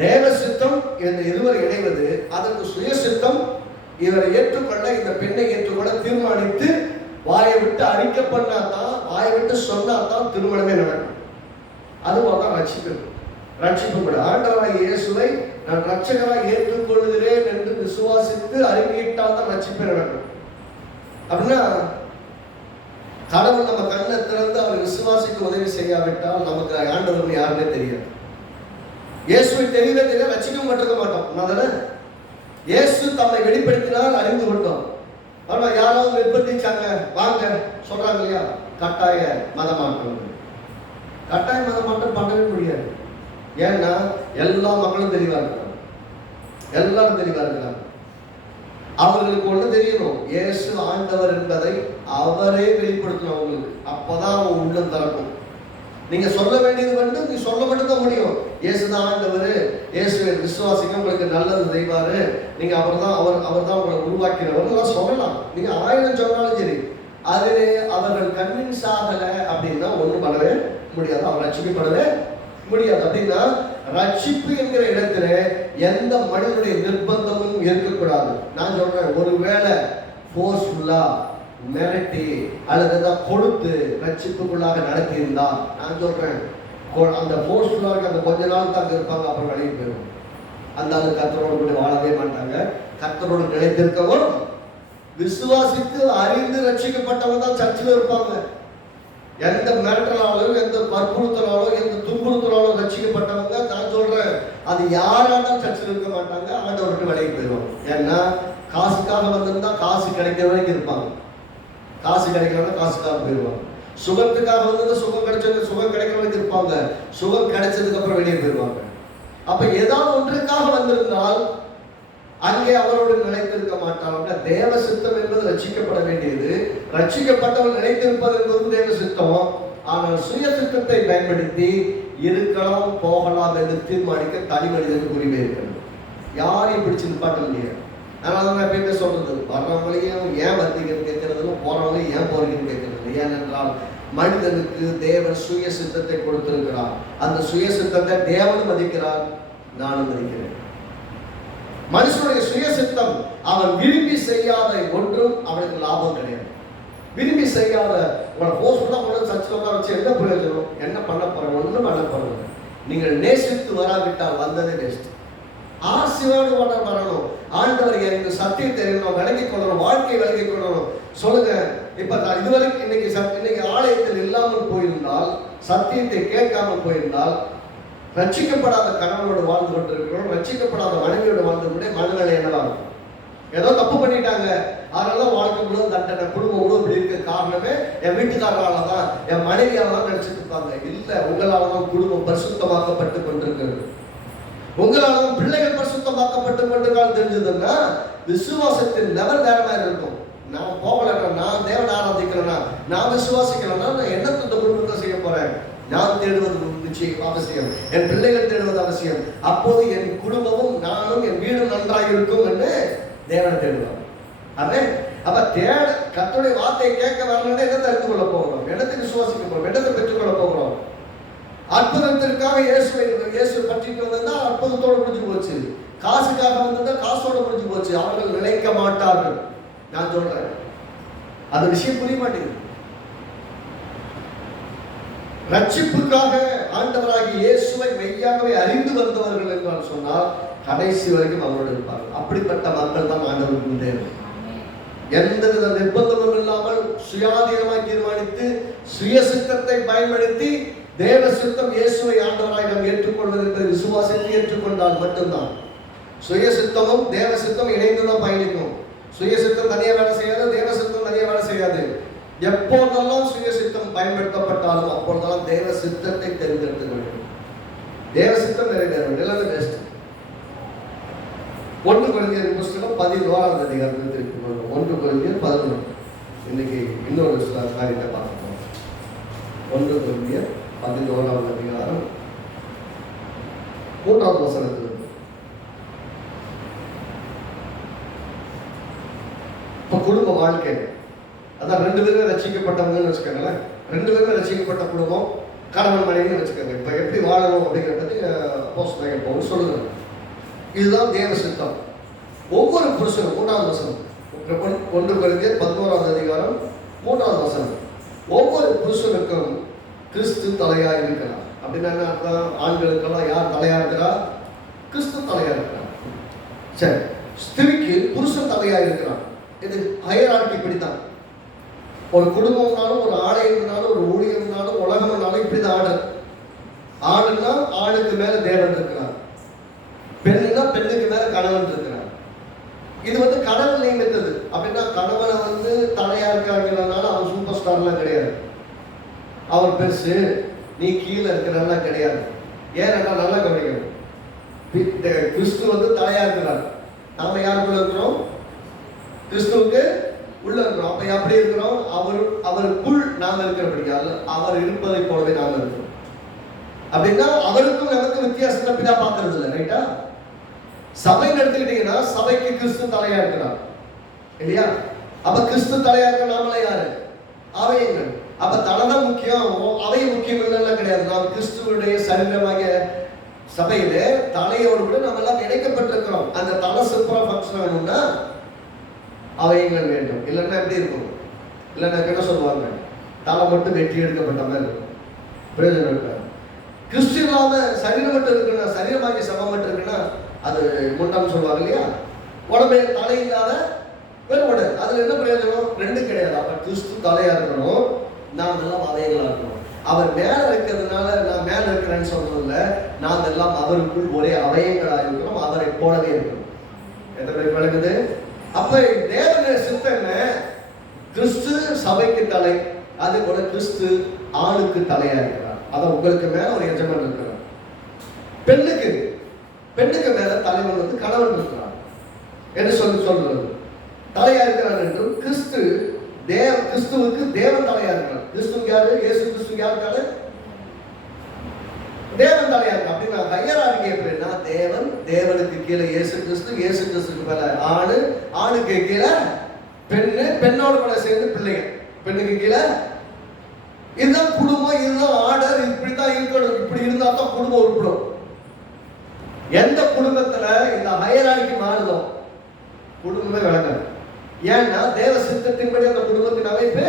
தேவ சித்தம் இருவர் இணைவது, அதற்கு சுய சித்தம் இவரை ஏற்றுக்கொள்ள, இந்த பெண்ணை ஏற்றுக்கொள்ள தீர்மானித்து வாயை விட்டு அறிக்கை பண்ணாதான், வாயை விட்டு சொன்னாதான் திருமணமே நடக்கும். அதுபோல ரட்சிப்பு கூட ஆண்டவராய் இயேசுவை நான் ரட்சகராய் ஏற்றுக்கொள்கிறேன் என்று விசுவாசித்து அறிக்கையிட்டால் தான் ரட்சிப்பே நடக்கும். அப்படின்னா கடவுள் நம்ம கண்ணை திறந்து அவர் விசுவாசிக்கு உதவி செய்யாவிட்டால் நமக்கு ஆண்டவர் யாருன்னே தெரியாது. இயேசுவை தெரியவே தெரிய ரட்சிக்கவும் பட்டிருக்க மாட்டோம். அதனால இயேசு தம்மை வெளிப்படுத்தினால் அறிந்து கொண்டோம். ஆனா யாராவது நிர்பந்திச்சாங்க வாங்க சொல்றாங்க இல்லையா, கட்டாய மதமாற்றம். கட்டாய மதமாற்றம் பண்ணவே முடியாது. ஏன்னா எல்லா மக்களும் தெளிவா இருக்கிறாங்க, எல்லாரும் தெளிவா இருக்கிறாங்க. அவர்களுக்கு ஒண்ணு தெரியணும், இயேசு ஆண்டவர் என்பதை அவரே வெளிப்படுத்தணும் அவங்களுக்கு. அப்பதான் அவங்க உள்ளம் திறக்கும். நீங்க சொல்ல வேண்டியது நீ சொல்ல மட்டும்தான் முடியும். இயேசுதான் ஆண்டவர், இயேசுவை விசுவாசிக்க உங்களுக்கு நல்லது செய்வாரு, நீங்க அவர் தான் உங்களை உருவாக்கிறவர் சொல்லலாம். நீங்க 1000 சொன்னாலும் சரி, அதிலே அவர்கள் கன்வின்ஸ் ஆகல அப்படின்னா ஒண்ணும் பண்ணவே முடியாது, அவர் ரட்சிக்கப்படவே முடியாது. அப்படின்னா ரட்சிப்பு என்கிற இடத்துல எந்த மனிதனுடைய நிர்பந்தமும் இருக்கக்கூடாது. நான் சொல்றேன், ஒருவேளை போர்ஸ்ஃபுல்லா மிரட்டி அல்லது ஏதாவது கொடுத்து ரட்சிப்புக்குள்ளாக நடத்தி இருந்தா, நான் சொல்றேன் அந்த போர்ஸ்ஃபுல்லாக அந்த கொஞ்ச நாள் தான் இருப்பாங்க, அப்புறம் வெளியே போயிடும். அந்த ஆளு கர்த்தரோடு கூட வாழவே மாட்டாங்க. கர்த்தரோடு நிலைத்திருக்கவும் விசுவாசித்து அறிந்து ரட்சிக்கப்பட்டவங்க தான் சர்ச்சில் இருப்பாங்க. எந்த மிரட்டலாலும் எந்த வற்புறுத்தலாலும் எந்த துன்புறுத்தலாலும் ரட்சிக்கப்பட்டவங்க, நான் சொல்றேன், அது யாராலும் சர்ச்சில் இருக்க மாட்டாங்க, ஆண்டவருக்கு விலைக்கு போயிடுவாங்க. ஏன்னா காசுக்காக வந்திருந்தா காசு கிடைக்கிற வரைக்கும் இருப்பாங்க, காசு கிடைக்கிறவங்க காசுக்காக போயிடுவாங்க. சுகத்துக்காக வந்தது சுகம் கிடைச்சது சுகம் கிடைக்கிற வரைக்கும் இருப்பாங்க, சுகம் கிடைச்சதுக்கு அப்புறம் வெளியே போயிடுவாங்க. அப்ப ஏதாவது ஒன்றுக்காக வந்திருந்தால் அங்கே அவரோடு நிலைத்திருக்க மாட்டாங்க. தேவ சித்தம் என்பது ரட்சிக்கப்பட வேண்டியது, ரட்சிக்கப்பட்டவர்கள் நிலைத்திருப்பது என்பது தேவ சித்தம். ஆனால் சுய சித்தத்தை பயன்படுத்தி இருக்கலாம் போகலாம் என்று தீர்மானிக்க தனி மனிதனுக்கு உரிமை இருக்கிறது. யாரையும் பிடிச்சு நிப்பாட்ட முடியாது. அதனால தான் எப்பயுமே சொல்றது, வர்றவங்களையும் ஏன் வந்தீங்கன்னு கேட்கறதுல போறவங்களையும் ஏன் போறீங்கன்னு கேட்கறது. ஏனென்றால் மனிதனுக்கு தேவன் சுய சித்தத்தை கொடுத்திருக்கிறார். அந்த சுய சித்தத்தை தேவனும் மதிக்கிறார், நானும் மதிக்கிறேன். மனுஷனுடைய சுய சித்தம் அவன் விரும்பி செய்யாத ஒன்றும் அவனுக்கு லாபம் கிடையாது. விரும்பி செய்யாத உங்களை போஸ்ட்ல கொண்டு சர்ச்சில் உட்கார வச்சு என்ன பிரயோஜனம்? என்ன பண்ண போறோம்? ஒன்றும் பண்ண போறோம். நீங்கள் நேசித்து வராவிட்டால் வந்ததே வேஸ்ட். ஆசீர்வாதம் வரணும். ஆண்டவர் இந்த சத்தியத்தை விளங்கிக் கொள்ளணும், வாழ்க்கையை விளங்கிக் கொள்ளணும். சொல்லுங்க, இப்ப இதுவரைக்கும் இன்னைக்கு ஆலயத்தில் இல்லாமல் போயிருந்தால், சத்தியத்தை கேட்காமல் போயிருந்தால், ரட்சிக்கப்படாத கணவனோடு வாழ்ந்து கொண்டிருக்கிறோம், ரட்சிக்கப்படாத மனைவியோடு வாழ்ந்து கொண்டே மனநிலை என்னவாகும்? ஏதோ தப்பு பண்ணிட்டாங்க, அதனால வாழ்க்கை முழுவதும் தண்டனை, குடும்பம் முழுவதும் இப்படி இருக்க காரணமே என் வீட்டுக்காரரால தான், என் மனைவியால தான் நினைச்சிட்டு இருப்பாங்க. இல்ல, உங்களால தான் குடும்பம் பரிசுத்தமாக்கப்பட்டு கொண்டிருக்கிறது, உங்களால தான் பிள்ளைகள் பரிசுத்தமாக்கப்பட்டு கொண்டிருக்கான்னு தெரிஞ்சதுன்னா விசுவாசத்தின் லெவல் வேற மாதிரி இருக்கும். நான் போகலன்னா, நான் தேவன் ஆராதிக்கிறேன்னா, நான் விசுவாசிக்கிறேன்னா, நான் என்னத்தை இந்த குடும்பத்தை செய்ய போறேன்? நான் தேடுவது நிச்சயம் அவசியம், என் பிள்ளைகள் தேடுவது அவசியம். அப்போது என் குடும்பமும் நானும் என் வீடும் நன்றாக இருக்கும் என்று தேவனை தேடுவார். அப்ப கர்த்தருடைய வார்த்தையை கேட்க வரலன்னா என்னத்தை அறிந்து கொள்ள போகிறோம்? என்னத்தை விசுவாசிக்க போறோம்? என்னத்தை பெற்றுக்கொள்ள போகிறோம்? அற்புதத்திற்காக இயேசு பற்றிட்டு வந்தா அற்புதத்தோடு முடிஞ்சு போச்சு, காசுக்காக வந்தா காசோட முடிஞ்சு போச்சு. அவர்கள் நிலைக்க மாட்டார்கள். நான் சொல்றேன், அந்த விஷயம் புரிய மாட்டேங்குது. ரட்சிப்புக்காக ஆண்டவராகி இயேசுவை மெய்யாகவே அறிந்து வந்தவர்கள் என்று சொன்னால் கடைசி வரைக்கும் அவரோடு இருப்பார்கள். அப்படிப்பட்ட மக்கள் தான் ஆண்டவருக்கு தேவை. எந்தவித நிர்பந்தமும் இல்லாமல் சுயாதீனமாய் தீர்மானித்து சுய சித்தத்தை பயன்படுத்தி தேவ சித்தம் இயேசுவை ஆண்டவராய் நாம் ஏற்றுக்கொள்வது என்பதை விசுவாசத்தை ஏற்றுக்கொண்டால் மட்டும்தான். சுய சித்தமும் தேவ சித்தம் இணைந்துதான் பயணிக்கும். சுய சித்தம் தனியாக வேலை செய்யாது, தேவ சித்தம் தனியாக வேலை செய்யாது. எப்போதெல்லாம் சுய சித்தம் பயன்படுத்தப்பட்டாலும் அப்பொழுதெல்லாம் தேவ சித்தத்தை தெரிந்தெடுத்துக் கொள்ளும். தேவ சித்தம் நிறைவேறும். பெஸ்ட். 1 கொரிந்தியர் புஸ்தகம் 11ஆம் அதிகாரத்தில் திருப்பி கொள்ளும். 1 கொரிந்தியர் 11. இன்னைக்கு இன்னொரு காரியத்தை பார்ப்போம். 1 கொரிந்தியர் 11ஆம் அதிகாரம் 3ஆம் வசனத்தில் குடும்ப வாழ்க்கை, அதான் 2 பேருமே ரட்சிக்கப்பட்டவங்கன்னு வச்சுக்கோங்களேன். 2 பேருமே ரட்சிக்கப்பட்ட குடும்பம், கணவன் மனைவின்னு வச்சுக்கோங்க. இப்ப எப்படி வாழணும் அப்படிங்கிற பத்தி அப்போஸ்தலனாகிய பவுல் சொல்லுங்க. இதுதான் தேவ சித்தம். ஒவ்வொரு புருஷனும் 3ஆம் வசனம், 1 கொரிந்தியர் 11ஆம் அதிகாரம் 3ஆம் வசனம், ஒவ்வொரு புருஷனுக்கும் கிறிஸ்து தலையா இருக்கிறார். அப்படின்னா என்ன அர்த்தம்? ஆண்களுக்கெல்லாம் யார் தலையா இருக்கிறா? கிறிஸ்து தலையா இருக்கிறார். சரி, ஸ்திரீக்கு புருஷன் தலையா இருக்கிறான். இது ஹையரார்கி இப்படித்தான். ஒரு குடும்பம்னாலும், ஒரு ஆலயம்னாலும், ஒரு ஊழியம்னாலும், உலகம்னாலும் இப்படிதான் ஆர்டர். ஆணுன்னா ஆணுக்கு மேல தேவன் இருக்கிறார், பெண்ணுன்னா பெண்ணுக்கு மேல கணவன் இருக்கிறார். இது கடவுள் நியமித்தது. அப்படின்னா கணவனை தலையா இருக்காங்கிறதுனால அவன் சூப்பர் ஸ்டார்லாம் கிடையாது, அவர் பெருசு, நீ கீழே இருக்கிறதெல்லாம் கிடையாது. ஏன்னா நல்லா கவனிக்கணும். கிறிஸ்து தலையா இருக்கிறார், நாம யாருக்குள்ள இருக்கிறோம்? கிறிஸ்துவுக்கு உள்ள இருக்கிறோம். அப்ப எப்படி இருக்கிறோம்? அவருக்குள் நாம இருக்கிறபடியால் அவர் இருப்பதை போலவே நாம இருக்கிறோம். அப்படின்னா அவருக்கும் நமக்கு வித்தியாசத்தை பிதா பார்க்கறது இல்லை. ரைட்டா? சபை எடுத்துக்கிட்டீங்கன்னா சபைக்கு கிறிஸ்து தலையா இருக்கிறார் இல்லையா? அப்ப கிறிஸ்து தலையா இருக்க நாமளே யாரு? அவயங்கள். அப்ப தலைதான் முக்கியம், அவை முக்கியம் இல்லைன்னா கிடையாது. நாம் கிறிஸ்துவனுடைய சரீரமாகிய சபையிலே தலையோடு கூட நம்ம எல்லாம் இணைக்கப்பட்டிருக்கிறோம். அந்த தலை சூப்பரா ஃபங்க்ஷன் வேணும்னா அவயங்கள் வேண்டும். இல்லைன்னா எப்படி இருக்கும்? இல்லைன்னா என்ன சொல்லுவாங்க, தலை மட்டும் வெட்டி எடுக்கப்பட்ட மாதிரி இருக்கும், பிரயோஜனம் இருக்காது. கிறிஸ்துவ சரீரம் மட்டும் இருக்குன்னா, சரீரமாகிய சபை மட்டும் இருக்குன்னா அது முண்டான்னு சொல்லுவாங்க இல்லையா, உடம்பு தலை இல்லாத வேறுபடு. அதுல என்ன பிரயோஜனம்? ரெண்டும் கிடையாது. அப்ப கிறிஸ்து தலையா இருக்கணும், நாம் எல்லாம் அவயங்களா இருக்கணும். அவர் மேல இருக்கிறதுனால நான் மேல இருக்கிறேன்னு சொல்றதில்ல, நாம் எல்லாம் அவருக்குள் ஒரே அவயங்களா இருக்கிறோம், அவரை போலவே இருக்கணும். எத்தனை பேர் விளங்குது? அப்ப தேவனுடைய சித்தம் என்ன? கிறிஸ்து சபைக்கு தலை, அது போல கிறிஸ்து ஆணுக்கு தலையா இருக்கிறார். அதான் உங்களுக்கு மேல ஒரு எஜமான் இருக்கிறார். பெண்ணுக்கு மேல தலைவன் வந்து கணவன் இருக்கிறார் என்று சொல்றது தலையா இருக்கிறார் என்றும், கிறிஸ்துவுக்கு தேவன் தலையா இருக்கிறார். கிறிஸ்துவுக்கு யாரு? இயேசு கிறிஸ்துவுக்கு யாரு தலை? தேவன் தலையா இருக்கு. அப்படின்னா ஹையரார்கி எப்படின்னா, தேவனுக்கு கீழே இயேசு கிறிஸ்துக்கு மேல ஆணு, ஆணுக்கு கீழே பெண்ணு, பெண்ணோடு கூட சேர்ந்து பிள்ளைங்க, பெண்ணுக்கு கீழே. இதுதான் குடும்பம், இதுதான் ஆர்டர், இப்படித்தான் இருக்கணும். இப்படி இருந்தா தான் குடும்பம் உருப்படும். எந்த குடும்பத்துல இந்த ஹையரார்கி மாறுதோ குடும்பமே விளங்காது. ஏன்னா தேவ சித்தத்தின்படி அந்த குடும்பத்தின் அமைப்பு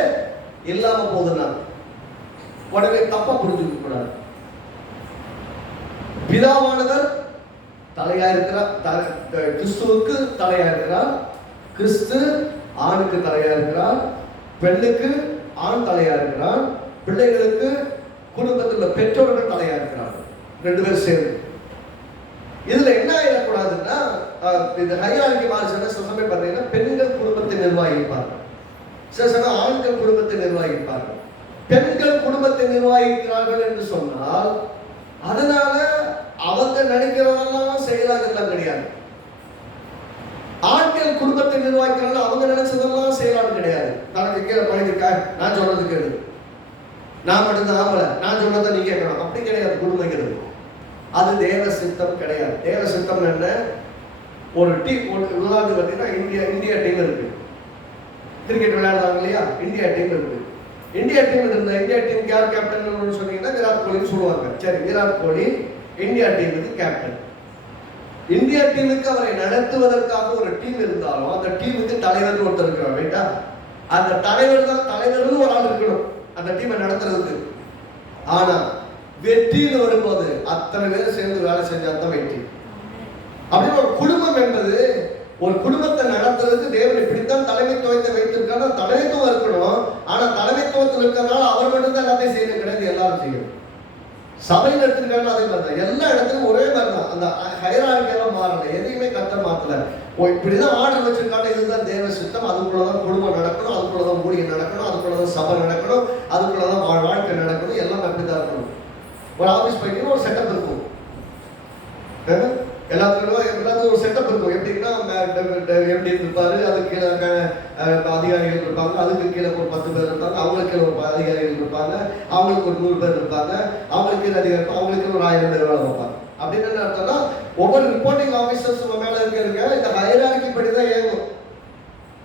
இல்லாம போகுதுன்னா உடனே தப்பா புரிஞ்சுக்க கூடாது. பிதாவானவர் தலையா இருக்கிறார், கிறிஸ்துவுக்கு தலையா இருக்கிறார். கிறிஸ்து ஆணுக்கு தலையா இருக்கிறார், பெண்ணுக்கு ஆண் தலையா இருக்கிறார், பிள்ளைகளுக்கு குடும்பத்தில் பெற்றோர்கள் தலையா இருக்கிறார், ரெண்டு பேரும் சேர்ந்து. இதுல என்ன ஆயிடக்கூடாதுன்னா, இந்த ஹையரார்கி மாதிரி சொன்ன சில சமயம் பார்த்தீங்கன்னா பெண்கள் குடும்பத்தை நிர்வகிப்பார்கள், சில சமயம் ஆண்கள் குடும்பத்தை நிர்வகிப்பார்கள். பெண்கள் குடும்பத்தை நிர்வகிக்கிறார்கள் என்று சொன்னால் அதனால அவங்க நினைக்கிறதெல்லாம் செய்யலாங்கிறதெல்லாம் கிடையாது. ஆண்கள் குடும்பத்தை நிர்வகிக்கிறாங்க, அவங்க நினைச்சதெல்லாம் செய்யலாம்னு கிடையாது. தனக்கு கீழே பணிக்கா, நான் சொல்றது கேடு, நான் மட்டும்தான் ஆம்பளை, நான் சொன்னதை நீ கேட்கணும், அப்படி கிடையாது குடும்பங்கிறது. அது தேவ சித்தம் கிடையாது. தேவ சித்தம் என்ன? ஒரு டீம், உதாரணத்துக்கு பார்த்தீங்கன்னா இந்தியா டீம் இருக்கு, கிரிக்கெட் விளையாடுறாங்க இல்லையா, இந்தியா டீம் இருக்கு. இந்தியா டீம் இருந்த இந்தியா டீம் யார் கேப்டன் சொன்னீங்கன்னா விராட் கோலின்னு சொல்லுவாங்க. சரி, விராட் கோலி இந்தியா டீமுக்கு கேப்டன். இந்தியா டீமுக்கு அவரை நடத்துவதற்காக ஒரு டீம் இருந்தாலும் அந்த டீமுக்கு தலைவர் ஒருத்தர் இருக்கிறார், ரைட்டா? அந்த தலைவர்னு ஒரு ஆள் இருக்கணும் அந்த டீமை நடத்துறதுக்கு. ஆனா வெற்றின்னு வரும்போது அத்தனை பேர் சேர்ந்து வேலை செஞ்சாதான் வெற்றி. அப்படின்னு ஒரு குடும்பம் என்பது, ஒரு குடும்பத்தை நடத்துறதுக்கு தேவன் இப்படித்தான் தலைமைத்துவத்தை வைத்திருக்காங்க. தலைமைத்துவம் இருக்கணும், ஆனா தலைமைத்துவத்தில் இருக்கிறதுனால அவர் மட்டும் தான் எல்லாத்தையும் செய்யணும் கிடையாது, எல்லாரும் செய்யணும். சபையில் எடுத்துருக்காங்க அதே மாதிரி தான், எல்லா இடத்துலையும் ஒரே மாதிரி தான். அந்த ஹையரார்கியெல்லாம் மாறல, எதையுமே கத்த மாத்தல. இப்படிதான் ஆர்டர் வச்சிருக்காங்க, இதுதான் தேவ சித்தம், அதுக்குள்ளதான் குடும்பம் நடக்கணும், அதுக்குள்ளதான் ஊழியம் நடக்கணும், அதுக்குள்ளதான் சபை நடக்கணும், அதுக்குள்ளதான் வாழ்க்கை நடக்கணும், எல்லாம் அப்படிதான் இருக்கணும். ஒரு ஆபீஸ் போயிட்டு ஒரு செட்டப் இருக்கும், எல்லாத்துக்கும் ஒரு செட்டப் இருக்கும். எப்படின்னா எப்படி இருப்பாரு, அதுக்கு கீழே அதிகாரிகள் இருப்பாங்க, அதுக்கு கீழே ஒரு 10 பேர் இருப்பாங்க, அவங்களுக்கு கீழே ஒரு அதிகாரிகள் இருப்பாங்க, அவங்களுக்கு ஒரு 100 பேர் இருப்பாங்க, அவங்களுக்கு கீழே அதிகாரி, அவங்களுக்கு ஒரு 1000 பேர் வேலை வைப்பாங்க. அப்படின்னு என்ன அர்த்தம்னா, ஒவ்வொரு ரிப்போர்ட்டிங் ஆஃபீஸர்ஸ் மேல இருக்க இந்த ஹையரார்கி படிதான் இயங்கும்.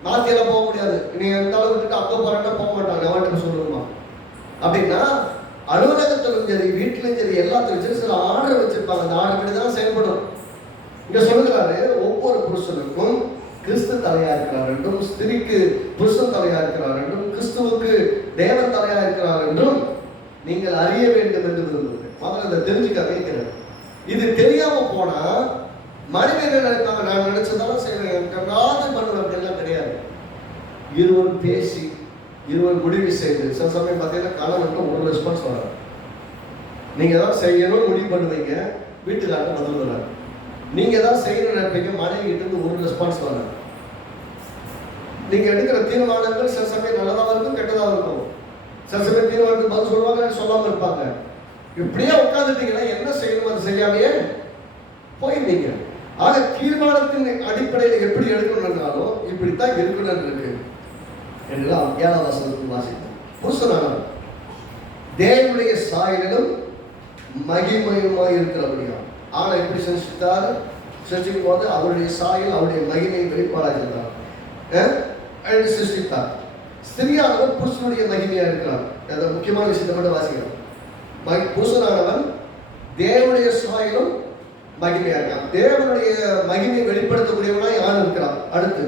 மாத்தியெல்லாம் போக முடியாது. நீங்க எந்த அளவு விட்டுட்டு அங்க போறா போக மாட்டாங்க, அவன்கிட்ட சொல்லணுமா. அப்படின்னா அலுவலகத்திலும் சரி, வீட்டிலும் சரி, எல்லாத்திலும் சரி சில ஆர்டர் வச்சிருப்பாங்க. அந்த ஆர்டர் படி தான் செயல்படும். இங்க சொல்லுகிறாரு, ஒவ்வொரு புருஷனுக்கும் கிறிஸ்து தலையா இருக்கிறார் என்றும், ஸ்திரீக்கு புருஷன் தலையா இருக்கிறார் என்றும், கிறிஸ்துவுக்கு தேவன் தலையா இருக்கிறார் என்றும் நீங்கள் அறிய வேண்டும் என்று விரும்புகிறேன். முதல்ல இதை தெரிஞ்சுக்க வைக்கிறேன். இது தெரியாம போனா மனிதர்கள் நினைப்பாங்க, நான் நினைச்சதாலும் செய்வேன், பண்ணுவேன், அப்படிலாம் கிடையாது. இருவர் பேசி, இருவர் முடிவு செய்து, சில சமயம் பார்த்தீங்கன்னா கணவனுக்கு ஒரு ரெஸ்பான்ஸ் வராது. நீங்க தான் செய்யணும் முடிவு பண்ணுவீங்க, வீட்டுக்காரங்க பதில் வராது. நீங்க தான் செய்யணும் நினைப்பீங்க, மனைவி கிட்ட ஒரு ரெஸ்பான்ஸ் வராது. நீங்க எடுக்கிற தீர்மானங்கள் சில சமயம் நல்லதாக இருக்கும், கெட்டதாக இருக்கும். சில சமயம் தீர்மானத்துக்கு பதில் சொல்லுவாங்க, சொல்லாம இருப்பாங்க. இப்படியே உட்காந்துட்டீங்கன்னா என்ன செய்யணும் அது செய்யாமையே போயிருந்தீங்க. ஆக தீர்மானத்தின் அடிப்படையில் எப்படி எடுக்கணும்னாலும் இப்படித்தான் இருக்கணும் இருக்கு. 7ஆம் வசனத்தில் வாசித்தோம். புருஷனானவர் தேவனுடைய சாயலிலும் மகிமையுமாய் இருக்கிறபடியா ஆனா எப்படி சிருஷ்டிக்கும் போது அவருடைய சாயல், அவருடைய மகிமை வெளிப்பாடாக இருந்தார் சிருஷ்டித்தார். ஸ்திரியானவர் புருஷனுடைய மகிமையா இருக்கிறார். முக்கியமான விஷயத்தை மட்டும் வாசிக்கிறோம். புருஷனானவன் தேவனுடைய சாயலும் மகிமையா இருக்கான். தேவனுடைய மகிமையை வெளிப்படுத்தக்கூடியவனாய் ஆண் இருக்கிறான். அடுத்து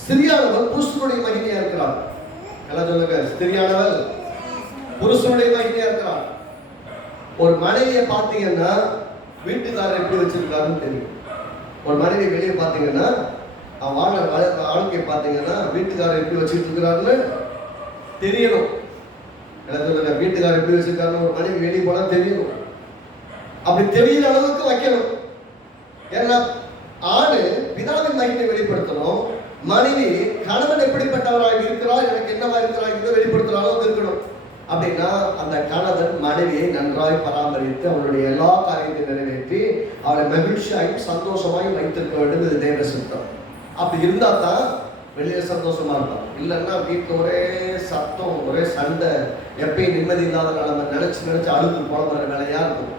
ஸ்திரியானவள் புருஷனுடைய மகிமையா இருக்கிறாள். எல்லாம் சொல்லுங்க, ஸ்திரியானவள் புருஷனுடைய மகிமையா இருக்கிறாள். ஒரு மனைவியை பார்த்தீங்கன்னா வீட்டுக்காரர் எப்படி வச்சிருக்காருன்னு தெரியும். ஒரு மனைவி வெளியே பார்த்தீங்கன்னா அவன் வாழ்க்கையை பார்த்தீங்கன்னா வீட்டுக்காரர் எப்படி வச்சுட்டு இருக்கிறாருன்னு தெரியணும். எல்லாம் சொல்லுங்க, வீட்டுக்காரர் எப்படி வச்சிருக்காருன்னு ஒரு மனைவி வெளியே போனா தெரியணும். அப்படி தெரிகிற அளவுக்கு வைக்கணும். ஏன்னா ஆணு பிதாவின் மகிமை வெளிப்படுத்தணும், மனைவி கணவன் எப்படிப்பட்டவராக இருக்கிறார், எனக்கு என்னவா இருக்கிறார் இதை வெளிப்படுத்துற அளவுக்கு இருக்கணும். அப்படின்னா அந்த கணவன் மனைவியை நன்றாய் பராமரித்து அவளுடைய எல்லா காரியத்தையும் நிறைவேற்றி அவளை மகிழ்ச்சியாயும் சந்தோஷமாயும் வைத்திருக்க வேண்டும். இது தேவ சித்தம். அப்படி இருந்தா தான் வெளியே சந்தோஷமா இருக்கும். இல்லைன்னா வீட்டில் ஒரே சத்தம், ஒரே சண்டை, எப்பயும் நிம்மதி இல்லாத நம்ம நினைச்சு அழுது போல வேலையா இருக்கும்.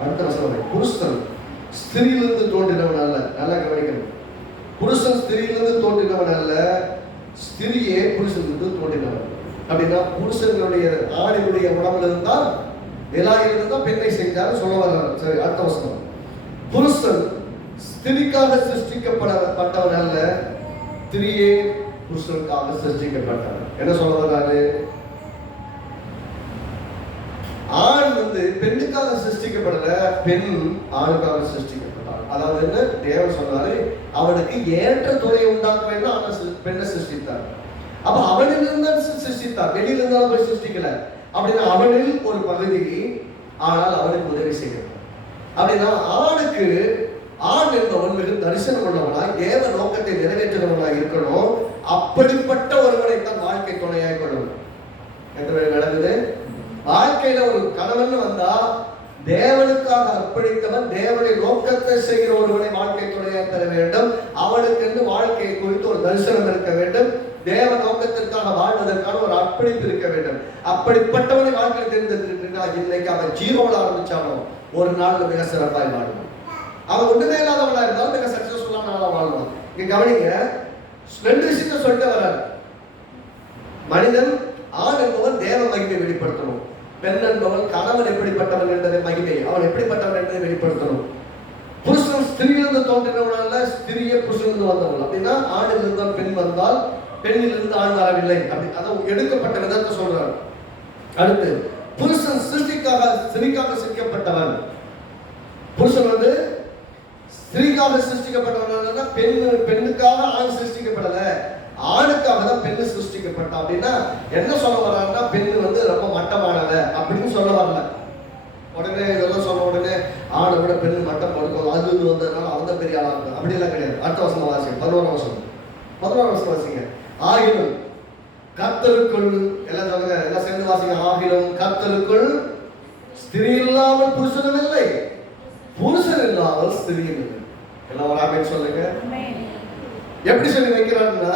அடுத்த வசனம், புருஷன் ஸ்திரியிலிருந்து தோன்றினவன் அல்ல. நல்லா கவனிக்கணும். புருஷன் ஸ்திரியிலிருந்து தோன்றினவன் அல்ல, ஸ்திரியே புருஷனிலிருந்து தோன்றினவன். அப்படின்னா புருஷனுடைய ஆணினுடைய உடம்புல இருந்தா நிலாயிலிருந்தா பெண்ணை செஞ்சாரு சொல்ல வர்றாரு. சரி, அடுத்த வசனம், புருஷன் ஸ்திரிக்காக சிருஷ்டிக்கப்பட்டவன் அல்ல, ஸ்திரியே புருஷனுக்காக சிருஷ்டிக்கப்பட்டவன். என்ன சொல்ல வர்றாரு? ஆண் பெண்ணுக்காக சிருஷ்டிக்கப்படல, பெண் ஆணுக்காக சிருஷ்டிக்கப்பட்டார். அதாவது என்ன தேவன் சொன்னாரு, அவனுக்கு ஏற்ற துணையை உண்டாக்க வேண்டும். அவன் பெண்ணை சிருஷ்டித்தார். அப்ப அவனிலிருந்து சிருஷ்டித்தார், வெளியிலிருந்து போய் சிருஷ்டிக்கல. அப்படின்னா அவனில் ஒரு பகுதி, ஆனால் அவனுக்கு உதவி செய்யணும். அப்படின்னா ஆணுக்கு ஆண் என்பவன் மிக தரிசனம் உள்ளவனாய் தேவ நோக்கத்தை நிறைவேற்றுகிறவனாய் இருக்கணும். அப்படிப்பட்ட ஒருவனை தான் வாழ்க்கை துணையாய் கொள்ளணும். எத்தனை நடக்குது? வாழ்க்கையில ஒரு கணவன் வந்தா தேவனுக்காக அர்ப்பணித்தவன், தேவனுடைய நோக்கத்தை செய்கிற ஒருவனை வாழ்க்கை துணையாக பெற வேண்டும். அவனுக்கு வாழ்க்கையை குறித்து ஒரு தரிசனம் இருக்க வேண்டும். தேவ நோக்கத்திற்காக வாழ்வதற்கான ஒரு அர்ப்பணிப்பு இருக்க வேண்டும். அப்படிப்பட்டவனை வாழ்க்கையில் தேர்ந்தெடுத்திருக்கிறார். இன்னைக்கு அவன் ஜீரோவில் ஆரம்பிச்சாலும் ஒரு நாள் மிக சிறப்பாய் வாழ்வான். அவன் ஒன்றுமே இல்லாதவனா இருந்தாலும் மிக சக்சஸ்ஃபுல்லான நாளா வாழ்வான். இங்க கவனிங்க, ரெண்டு விஷயத்தை சொல்லிட்டு வர்றாரு. மனிதன் ஆண் என்பவன் தேவ மகிமை வெளிப்படுத்தணும், பெண் என்பவன் கணவன் எப்படிப்பட்டவன் என்பதை மகிமை அவன் எப்படிப்பட்டவன் என்பதை வெளிப்படுத்தணும். புருஷன் ஸ்திரியிலிருந்து தோன்றினவனால, ஸ்திரியே புருஷனிலிருந்து வந்தவன். அப்படின்னா ஆணிலிருந்து பெண் வந்தால் பெண்ணிலிருந்து ஆண் வரவில்லை. அப்படி அதான் எடுக்கப்பட்ட விதத்தை சொல்றார். அடுத்து புருஷன் ஸ்திரிக்காக சிருஷ்டிக்கப்பட்டவன். புருஷன் ஸ்திரீக்காக சிருஷ்டிக்கப்பட்டவன். பெண்ணுக்காக ஆண் சிருஷ்டிக்கப்படல, ஆணுக்காக தான் பெண்ணு சிருஷ்டிக்கப்பட்டா. அப்படின்னா என்ன சொல்ல வர்றாருன்னா, பெண்ணு ரொம்ப மட்டமானவ அப்படின்னு சொல்ல வரல. உடனே இதெல்லாம் சொன்ன உடனே ஆணை விட பெண்ணு மட்டம் கொடுக்கும், அது வந்ததுனால அவன் பெரிய ஆளா இருக்கு அப்படிலாம் கிடையாது. அடுத்த வசனம் வாசிங்க, 11ஆம் வசனம் வாசிங்க. ஆகிலும் கர்த்தருக்குள், எல்லாம் சொல்லுங்க, எல்லாம் சேர்ந்து வாசிங்க. ஆகிலும் கர்த்தருக்குள் ஸ்திரீ இல்லாமல் புருஷனும் இல்லை, புருஷன் இல்லாமல் ஸ்திரீயும் இல்லை. எல்லாம் ஒரு ஆமென் சொல்லுங்க. எப்படி சொல்லி வைக்கிறாருன்னா,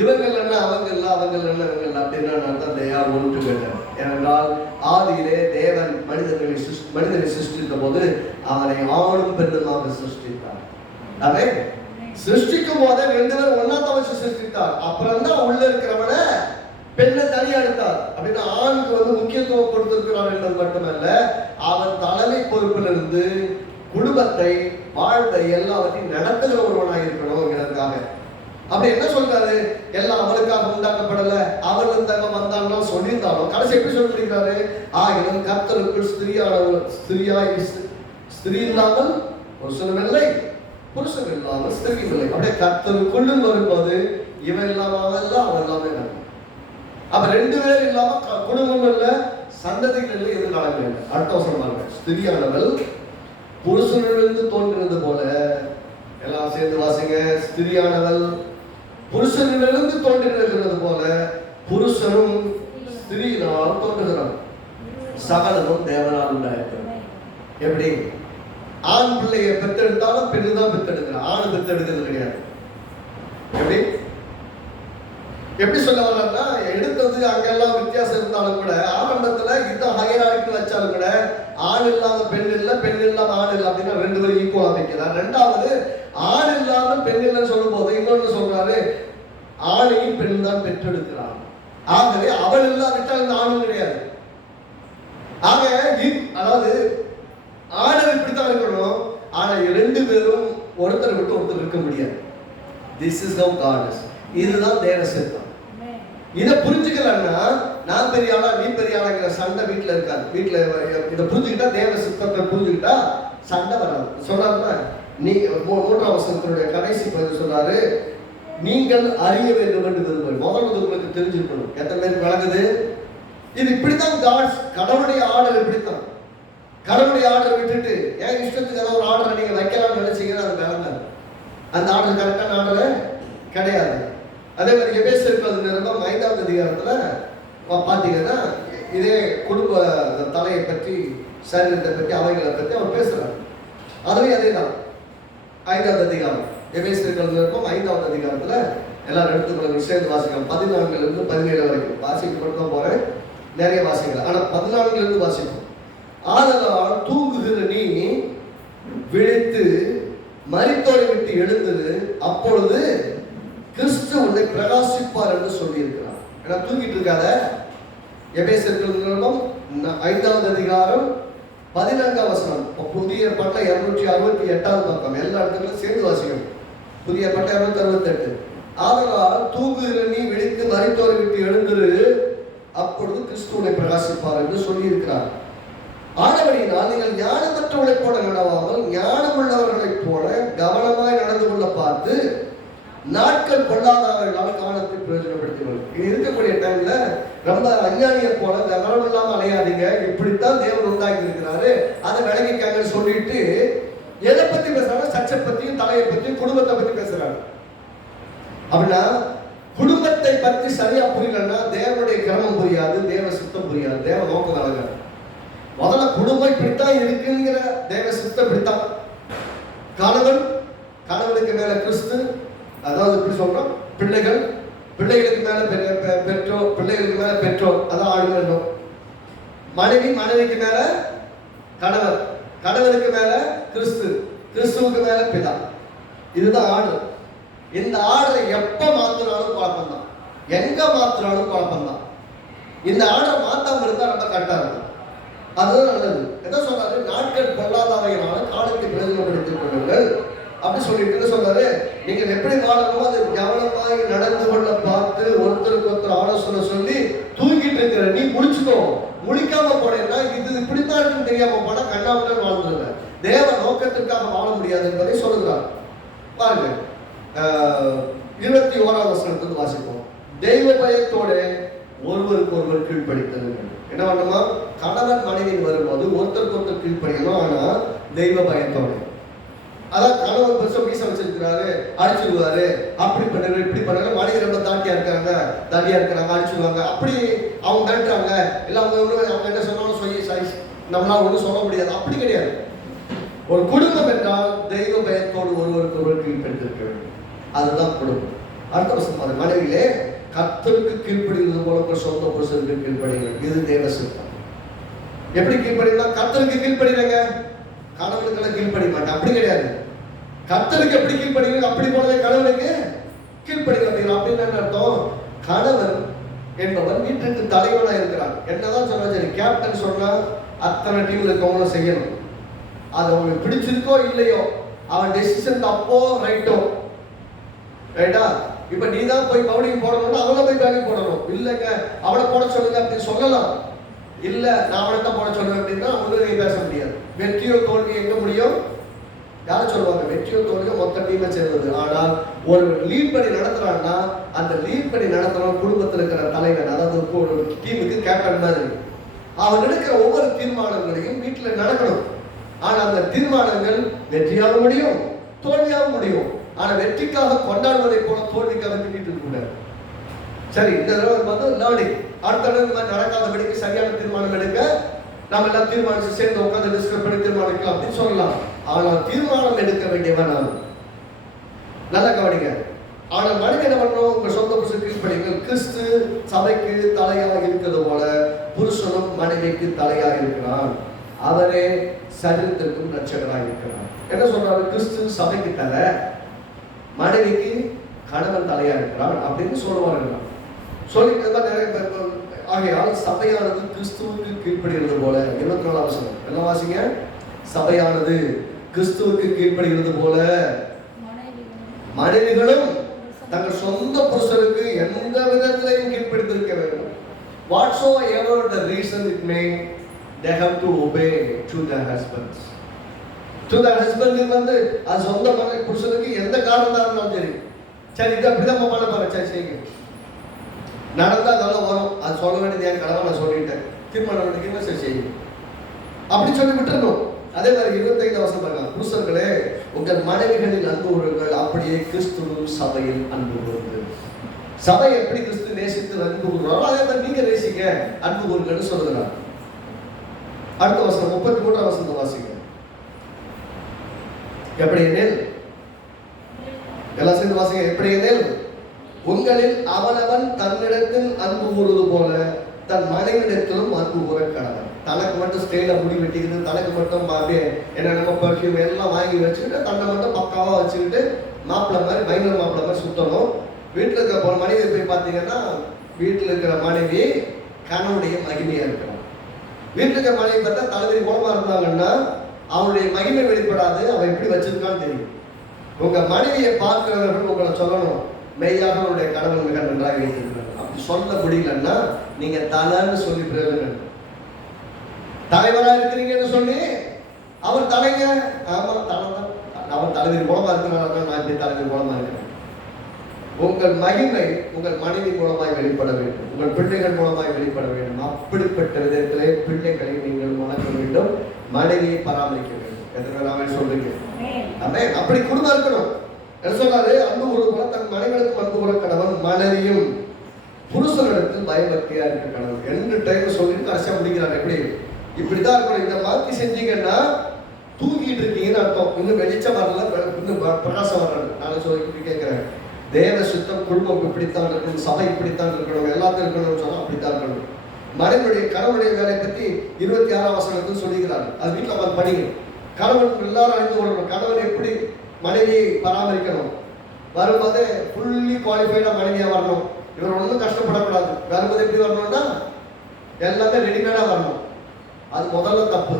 இவங்கள் என்ன அவங்க இல்லை, அவங்க என்ன இவங்க இல்லை அப்படின்னா அர்த்தம் தயா ஒன்று கேட்டார். ஏனென்றால் ஆதியிலே தேவன் மனிதனை சிருஷ்டித்த போது அவனை ஆணும் பெண்ணுமாக சிருஷ்டித்தார். அதை சிருஷ்டிக்கும் போதே ரெண்டு பேரும் ஒன்னா தவச்சு சிருஷ்டித்தார். அப்புறம் தான் உள்ள இருக்கிறவன பெண்ணை தனியா எடுத்தார். அப்படின்னா ஆணுக்கு முக்கியத்துவம் கொடுத்திருக்கிறார் என்பது மட்டுமல்ல, அவன் தலைமை பொறுப்பிலிருந்து குடும்பத்தை, வாழ்வை எல்லாவற்றையும் நடத்துகிற ஒருவனாக இருக்கணும்ங்கிறதுக்காக. அப்படி என்ன சொல்றாரு? எல்லாம் அவளுக்காக உண்டாக்கப்படல, அவள் இருந்தாங்க வந்தாங்க சொல்லியிருந்தாலும் கடைசி எப்படி சொல்லியிருக்காரு? ஆகிலும் கர்த்தருக்குள் ஸ்திரீ இல்லாமல் புருஷனும் இல்லை, புருஷன் இல்லாமல் ஸ்திரீயும் இல்லை. அப்படியே கர்த்தருக்குள் வரும்போது இவன் இல்லாம அவன் எல்லாமே நடக்கும். அப்ப ரெண்டு பேர் இல்லாம குடும்பம் இல்லை, சந்ததிகள் இல்லை, எதிர்காலங்கள் இல்லை. அடுத்த வசனம் பாருங்க. ஸ்திரியானவள் புருஷனிலிருந்து தோன்றினது போல, எல்லாம் சேர்ந்து வாசிங்க. ஸ்திரியானவள் புருஷனிலிருந்து தோன்றினது போல, புருஷனும் ஸ்திரீயினால் தோன்றுகிறான். சகலமும் தேவனால் உண்டாயிருக்கிறது. எப்படி? ஆண் பிள்ளையை பெற்றெடுத்தாலும் பெண்ணு தான் பெற்றெடுக்கிறான், ஆண் பெற்றெடுக்கிறது கிடையாது. எப்படி சொல்ல வர்றாருன்னா, எடுத்தது அங்கெல்லாம் வித்தியாசம் இருந்தாலும் கூட ஆரம்பத்துல இந்த ஹையரார்க்கி வச்சாலும் கூட ஆண் இல்லாம பெண் இல்லை, பெண் இல்லாம ஆண் இல்லை அப்படின்னா ரெண்டு பேரும் ஈக்குவலா வைக்கிறார். ரெண்டாவது ஆண் இல்லாம பெண் இல்லைன்னு சொல்லும் போது இன்னொன்னு சொல்றாரு, ஆணையும் பெண் தான் பெற்றெடுக்கிறார். ஆகவே அவள் இல்லாவிட்டால் இந்த ஆணும் கிடையாது. ஆக அதாவது ஆடல் இப்படித்தான் இருக்கணும். ஆனா ரெண்டு பேரும் ஒருத்தர் விட்டு ஒருத்தர் இருக்க முடியாது. This is how God is. இதுதான் தேவ சித்தம். இதை புரிஞ்சுக்கலன்னா நான் பெரிய ஆளா நீ பெரிய ஆளாங்கிற சண்டை வீட்டுல இருக்காது. வீட்டுல இதை புரிஞ்சுக்கிட்டா, தேவ சித்தத்தை புரிஞ்சுக்கிட்டா சண்டை வராது. சொல்றாருன்னா நீ 3ஆம் வசனத்தினுடைய கடைசி பதில் சொல்றாரு, நீங்கள் அறிய வேண்டும் என்று விரும்புகிறேன். முதல்ல உங்களுக்கு தெரிஞ்சிருக்கணும். எத்தனை பேருக்கு விளங்குது? இது இப்படித்தான் காட்ஸ், கடவுளுடைய ஆர்டர் இப்படித்தான். கடவுளுடைய ஆர்டர் விட்டுட்டு ஏன் இஷ்டத்துக்கு ஏதாவது ஒரு ஆர்டரை நீங்க வைக்கலாம்னு நினைச்சீங்கன்னா அது விளங்காது. அந்த ஆர்டர் கரெக்டான ஆர்டர் கிடையாது. அதே மாதிரி எபேசியர் நிருபம் 5ஆம் அதிகாரத்துல பார்த்தீங்கன்னா இதே குடும்ப தலையை பற்றி, சரீரத்தை பற்றி, அவைகளை பற்றி அவர் பேசுறாரு. அதுலேயும் அதே தான் 5ஆவது அதிகாரம், எபேசியர் நிருபம் 5ஆவது அதிகாரத்துல எல்லாரும் எடுத்துக்கொள்ள சேர்ந்து வாசிக்கலாம். 14 17 வரைக்கும் வாசிக்கப்பட்டு தான் போறேன், நிறைய வாசிக்கலாம். ஆனா 14 வாசிப்போம். ஆதலால் தூங்குகிற நீ விழித்து மரித்தோரை விட்டு எழுந்தது, அப்பொழுது கிறிஸ்து உன்னை பிரகாசிப்பார் என்று சொல்லி இருக்கிறார். ஏன்னா தூங்கிட்டு இருக்காத. எபேசியர் நிருபம் 5ஆவது அதிகாரம் 14ஆம் வசனம். புதிய ஏற்பாட்டுல 268ஆவது பக்கம். எல்லா இடத்துக்கும் சேர்ந்து வாசிக்கணும். புதிய ஏற்பாட்டுல 268. ஆதலால் தூங்குகிற நீ விழித்து மரித்தோரை விட்டு எழுந்திரு, அப்பொழுது கிறிஸ்து உன்னை பிரகாசிப்பார் என்று சொல்லி இருக்கிறார். ஆனபடியினால் நீங்கள் ஞானமற்றவர்களைப் போல நடவாமல் ஞானமுள்ளவர்களைப் போல கவனமாய் நடந்து கொள்ள பார்த்து நாட்கள் கொள்ளாதவர்களால் காலத்தை பிரயோஜனப்படுத்தினோம். இது இருக்கக்கூடிய டைம்ல ரொம்ப அஞ்ஞானியை போல கவனம் இல்லாம அலையாதீங்க. இப்படித்தான் தேவன் உண்டாக்கி இருக்கிறாரு, அதை விளங்கிக்காங்கன்னு சொல்லிட்டு எதை பத்தி பேசுறாங்க? சர்ச்சை பத்தியும், தலையை பத்தியும், குடும்பத்தை பத்தி பேசுறாங்க. அப்படின்னா குடும்பத்தை பத்தி சரியா புரியலன்னா தேவனுடைய கிரமம் புரியாது, தேவ சித்தம் புரியாது, தேவ நோக்கம் அழகாது. முதல்ல குடும்பம் இப்படித்தான் இருக்குங்கிற தேவ சித்தம் இப்படித்தான். கணவனுக்கு மேல கிறிஸ்து, அதாவது எப்படி சொல்றோம், பிள்ளைகள், பிள்ளைகளுக்கு மேல பெற்றோர், பிள்ளைகளுக்கு மேல பெற்றோர், அதான் ஆளுநர். மனைவி, மனைவிக்கு மேல கணவர், கணவனுக்கு மேல கிறிஸ்து, கிறிஸ்துவுக்கு மேல பிதா. இதுதான் ஆர்டர். இந்த ஆர்டரை எப்ப மாத்தினாலும் குழப்பம் தான், எங்க மாத்தினாலும் குழப்பம் தான். இந்த ஆர்டரை மாத்தாம இருந்தா ரொம்ப கரெக்டா இருக்கும். அதுதான் நல்லது. என்ன சொல்றாரு? நாட்கள் பொல்லாதவையினால காலத்தை பிரயோஜனப்படுத்திக் கொள்ளுங்கள் அப்படி சொல்லிட்டு சொல்றாரு. நீங்க எப்படி வாழணுமோ அது கவனமாய் நடந்து கொள்ள பார்த்து ஒருத்தருக்கு ஒருத்தர் ஆலோசனை சொல்லி தூங்கிட்டு இருக்கிற நீ முடிச்சுக்கோ. முழிக்காம போனேன்னா இது இப்படித்தான் இருக்குன்னு தெரியாம போனா கண்ணாம வாழ்ந்துருங்க. தேவ நோக்கத்திற்காக வாழ முடியாது என்பதை சொல்லுகிறார். பாருங்க 21ஆம் வசனத்துக்கு வாசிப்போம். தெய்வ பயத்தோட ஒருவருக்கு ஒருவர் கீழ்ப்படித்தது. என்ன பண்ணுமா? கணவன் மனைவின் வரும்போது ஒருத்தருக்கு ஒருத்தர் கீழ்ப்படிக்கணும். ஆனா தெய்வ பயத்தோட. அதான் கணவன் பெருசா மீச வச்சிருக்கிறாரு, அடிச்சுடுவாரு, அப்படி பண்ணுற இப்படி பண்ணுற, மனைவி ரொம்ப தாட்டியா இருக்காங்க, தாட்டியா இருக்கிறாங்க, அடிச்சுடுவாங்க, அப்படி அவங்க மிரட்டுறாங்க, இல்லை அவங்க என்ன சொன்னாலும் சொல்லி நம்மளால ஒன்றும் சொல்ல முடியாது. அப்படி கிடையாது. ஒரு குடும்பம் என்றால் தெய்வ பயத்தோடு ஒருவருக்கு ஒருவர் கீழ்ப்படுத்திருக்க வேண்டும். அதுதான் குடும்பம். அடுத்த வருஷம் மனைவியிலே கர்த்தருக்கு கீழ்ப்படிவது போல சொந்த புருஷனுக்கு கீழ்ப்படிங்க. இது தேவ சித்தம். எப்படி கீழ்ப்படினா? கர்த்தருக்கு கீழ்ப்படிங்க, கணவனுக்கெல்லாம் கீழ்ப்படிய மாட்டேன். அப்படி கிடையாது. கர்த்தருக்கு எப்படி கீழ்ப்படிங்க அப்படி போலவே கணவனுக்கு கீழ்ப்படிங்க. அப்படின்னு என்ன அர்த்தம்? கணவன் என்பவன் வீட்டுக்கு தலைவனா இருக்கிறான். என்னதான் சொன்னா சரி, கேப்டன் சொன்னா அத்தனை டீம்ல இருக்கவங்களும் செய்யணும். அது அவனுக்கு பிடிச்சிருக்கோ இல்லையோ, அவன் டெசிஷன் தப்போ ரைட்டோ, ரைட்டா? இப்ப நீ தான் போய் பவுலிங் போடணும்னா அவனை போய் பேலிங் போடணும். இல்லைங்க அவனை போட சொல்லுங்க அப்படின்னு சொல்லலாம். இல்ல நான் அவனை தான் போட சொல்லுவேன் அப்படின்னா ஒன்றும் நீ பேச முடியாது. வெற்றியோ தோல்வி எங்க முடியும்? யாரும் சொல்லுவாங்க வெற்றியோ தோல்வியோ மொத்த டீமை சேர்ந்தது. ஆனால் ஒரு லீட் பண்ணி நடத்துறான்னா அந்த லீட் பண்ணி நடத்துறவன் குடும்பத்தில் இருக்கிற தலைவன், அதாவது ஒரு டீமுக்கு கேப்டன் மாதிரி. அவன் எடுக்கிற ஒவ்வொரு தீர்மானங்களையும் வீட்டில் நடக்கணும். ஆனா அந்த தீர்மானங்கள் வெற்றியாக முடியும், தோல்வியாக முடியும். ஆனா வெற்றிக்காக கொண்டாடுவதை போல தோல்விக்காக திட்டிட்டு இருக்க கூடாது. சரி, இந்த தடவை வந்து லேர்னிங். அடுத்த தடவை இந்த மாதிரி நடக்காதபடிக்கு சரியான தீர்மானம் எடுக்க நம்ம எல்லாம் தீர்மானிச்சு சேர்ந்து உட்காந்து டிஸ்கஸ் பண்ணி தீர்மானிக்கலாம் அப்படின்னு சொல்லலாம். ஆனால் தீர்மானம் எடுக்க வேண்டியவன் நான். நல்லா கவனிங்க. ஆனால் மனிதன் என்ன பண்ணணும்? உங்க சொந்த புருஷன் கீழ்ப்படிங்கள். கிறிஸ்து சபைக்கு தலையாக இருக்கிறது போல புருஷனும் மனைவிக்கு தலையாக இருக்கிறான். அவரே சரீரத்திற்கும் ரட்சகராக இருக்கிறார். என்ன சொல்றாரு? கிறிஸ்து சபைக்கு தலை, மனைவிக்கு கணவன் தலையா இருக்கிறான் அப்படின்னு சொல்லுவார்கள். சொல்லிட்டு நிறைய பேர். ஆகையால் சபையானது கிறிஸ்துவுக்கு கீழ்ப்படுகிறது போல, 24 வசனம் என்ன வாசிங்க, சபையானது கிறிஸ்துவுக்கு கீழ்ப்படுகிறது போல மனைவிகளும் தங்கள் சொந்த புருஷருக்கு எந்த விதத்திலையும் கீழ்ப்படுத்திருக்க வேண்டும். Whatsoever the reason it may, they have to obey to their husbands. To their husband வந்து அது சொந்த புருஷனுக்கு எந்த காரணம் இருந்தாலும் சரி, சரி இது அப்படிதான் பண்ண பாரு, சரி செய்யுங்க, நடந்தா அதெல்லாம் வரும், அது சொல்ல வேண்டியது என் கடமை, நான் சொல்லிட்டேன், தீர்மானம் பண்ணிக்கணும், சரி செய்யுங்க அப்படி சொல்லி விட்டுருணும். அதே மாதிரி 25 வசனம் பாருங்க, புருஷர்களே உங்கள் மனைவிகளில் அன்பு கூறுங்கள், அப்படியே கிறிஸ்துவும் சபையில் அன்பு கூறுங்கள். சபை எப்படி கிறிஸ்து நேசித்து அன்பு கூறுறாரோ அதே மாதிரி நீங்க நேசிக்க அன்பு கூறுங்கன்னு சொல்லுகிறார். அடுத்த வசனம் 33 வசனம் வாசிங்க. எப்படி எனில், எல்லாம் சேர்ந்து வாசிங்க. எப்படி எனில் உங்களில் அவனவன் தன்னிடத்தில் அன்பு கூறுவது போல தன் மனைவிடத்திலும் அன்பு கூற கடவன். தனக்கு மட்டும் ஸ்டைல முடி வெட்டிக்கிட்டு, தனக்கு மட்டும் அப்படியே என்னென்ன பர்ஃபியூம் எல்லாம் வாங்கி வச்சுக்கிட்டு, தன்னை மட்டும் பக்காவா வச்சுக்கிட்டு மாப்பிள்ளை மாதிரி, மைனர் மாப்பிள்ளை மாதிரி சுத்தணும். வீட்டில் இருக்கிற மனைவி போய் பார்த்தீங்கன்னா, வீட்டில் இருக்கிற மனைவி கணவனுடைய மகிமையா இருக்கிறான். வீட்டில் இருக்கிற மனைவி பார்த்தா தலைவரி குணமா இருந்தாங்கன்னா அவனுடைய மகிமை வெளிப்படாது, அவன் எப்படி வச்சிருக்கான்னு தெரியும். உங்க மனைவியை பார்க்கிறவர்கள் உங்களை சொல்லணும், மெய்யாக உங்களுடைய கணவன் மிக நன்றாக வைத்திருக்கிறார். அப்படி சொல்ல முடியலன்னா நீங்க தலைன்னு சொல்லி பிரயோஜனம். தலைவரா இருக்கிறீங்கன்னு சொல்லி அவர் தலைங்க, ஆமா தலைவர், அவர் தலைவர் மூலமா இருக்கிறாங்க, நான் இப்படி தலைவர் மூலமா இருக்கிறேன். உங்கள் மகிமை உங்கள் மனைவி மூலமாய் வெளிப்பட வேண்டும், உங்கள் பிள்ளைகள் மூலமாய் வெளிப்பட வேண்டும். அப்படிப்பட்ட விதத்திலே பிள்ளைகளை நீங்கள் வளர்க்க வேண்டும், மனைவியை பராமரிக்க வேண்டும். எதனால சொல்றீங்க? அப்படி குடும்பம் இருக்கணும். என்ன சொல்றாரு? அன்பு கூறுவ தன் மனைவிகளுக்கு அன்பு கூற கடவன், மனைவியும் புருஷனிடத்தில் பயபக்தியா இருக்க கடவுள். 2 டைம் சொல்லிட்டு கடைசியா முடிக்கிறாங்க. எப்படி இப்படிதான் இருக்கணும். இந்த மாதிரி செஞ்சீங்கன்னா தூங்கிட்டு இருக்கீங்கன்னு அர்த்தம். இன்னும் வெளிச்சம் வரல, இன்னும் பிரகாசம் வரல. நான் சொல்லி கேட்கிறேன், தேவ சுத்தம் குடும்பம் இப்படித்தான் இருக்கணும், சபை இப்படித்தான் இருக்கணும், எல்லாத்தையும் இருக்கணும்னு சொன்னா அப்படித்தான் இருக்கணும். மனைவியுடைய கணவனுடைய வேலை பத்தி 26 வசனத்தில் சொல்லுகிறார். அது வீட்டில் அவர் படிங்க. கணவன் எல்லாரும் அறிந்து கொள்ளணும், கணவன் எப்படி மனைவியை பராமரிக்கணும். வரும்போது ஃபுல்லி குவாலிஃபைடா மனைவியா வரணும். இவர் ஒன்றும் கஷ்டப்படக்கூடாது. வரும்போது எப்படி வரணும்னா எல்லாமே ரெடிமேடா வரணும். அது முதல்ல தப்பு.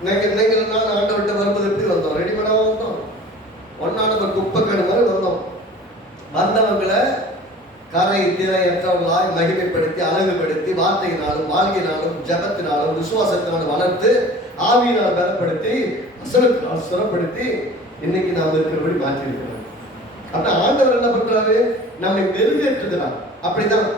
இன்னைக்கு நான் ஆண்டவர்கிட்ட வரும்போது எப்படி வந்தோம்? ரெடிமேடா வந்தோம். ஒன்னான குப்பைக்கடு மாதிரி வந்தோம். வந்தவங்களை கரை திரையற்றவர்களாய் மகிமைப்படுத்தி, அழகுபடுத்தி, வார்த்தையினாலும் வாழ்க்கையினாலும் ஜபத்தினாலும் விசுவாசத்தினாலும் வளர்த்து, ஆவியினால் பலப்படுத்தி, அசலுக்கு சுரப்படுத்தி இன்னைக்கு நாம் இருக்கிறபடி மாற்றி இருக்கிறோம். ஆனா ஆண்டவர் என்ன பண்றாரு? நம்மை மெருகேற்றுகிறார். அப்படிதான்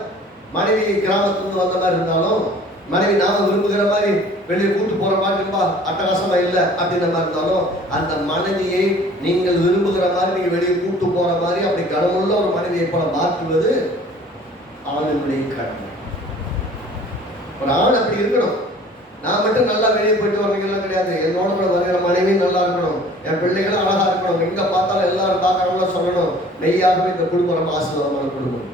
மனைவி கிராமத்துக்கு வந்த மாதிரி இருந்தாலும், மனைவி நாம விரும்புகிற மாதிரி வெளியே கூட்டு போற மாதிரி அட்டகாசமா இல்லை அப்படின்ற மாதிரி இருந்தாலும், அந்த மனைவியை நீங்கள் விரும்புகிற மாதிரி நீங்க வெளியே கூட்டு போற மாதிரி அப்படி கடவுள்ள ஒரு மனைவியை போல மாற்றுவது ஆணுடைய கடமை. ஒரு ஆண் அப்படி இருக்கணும். நான் மட்டும் நல்லா வெளியே போயிட்டு வரீங்கலாம் கிடையாது. என்னோட கூட வருகிற மனைவியும் நல்லா இருக்கணும், என் பிள்ளைகளும் அழகா இருக்கணும், எங்க பார்த்தாலும் எல்லாரும் பார்க்கறவங்கள சொல்லணும், மெய்யாகவே இந்த குடும்பம் ரொம்ப ஆசீர்வாதமான குடும்பம்.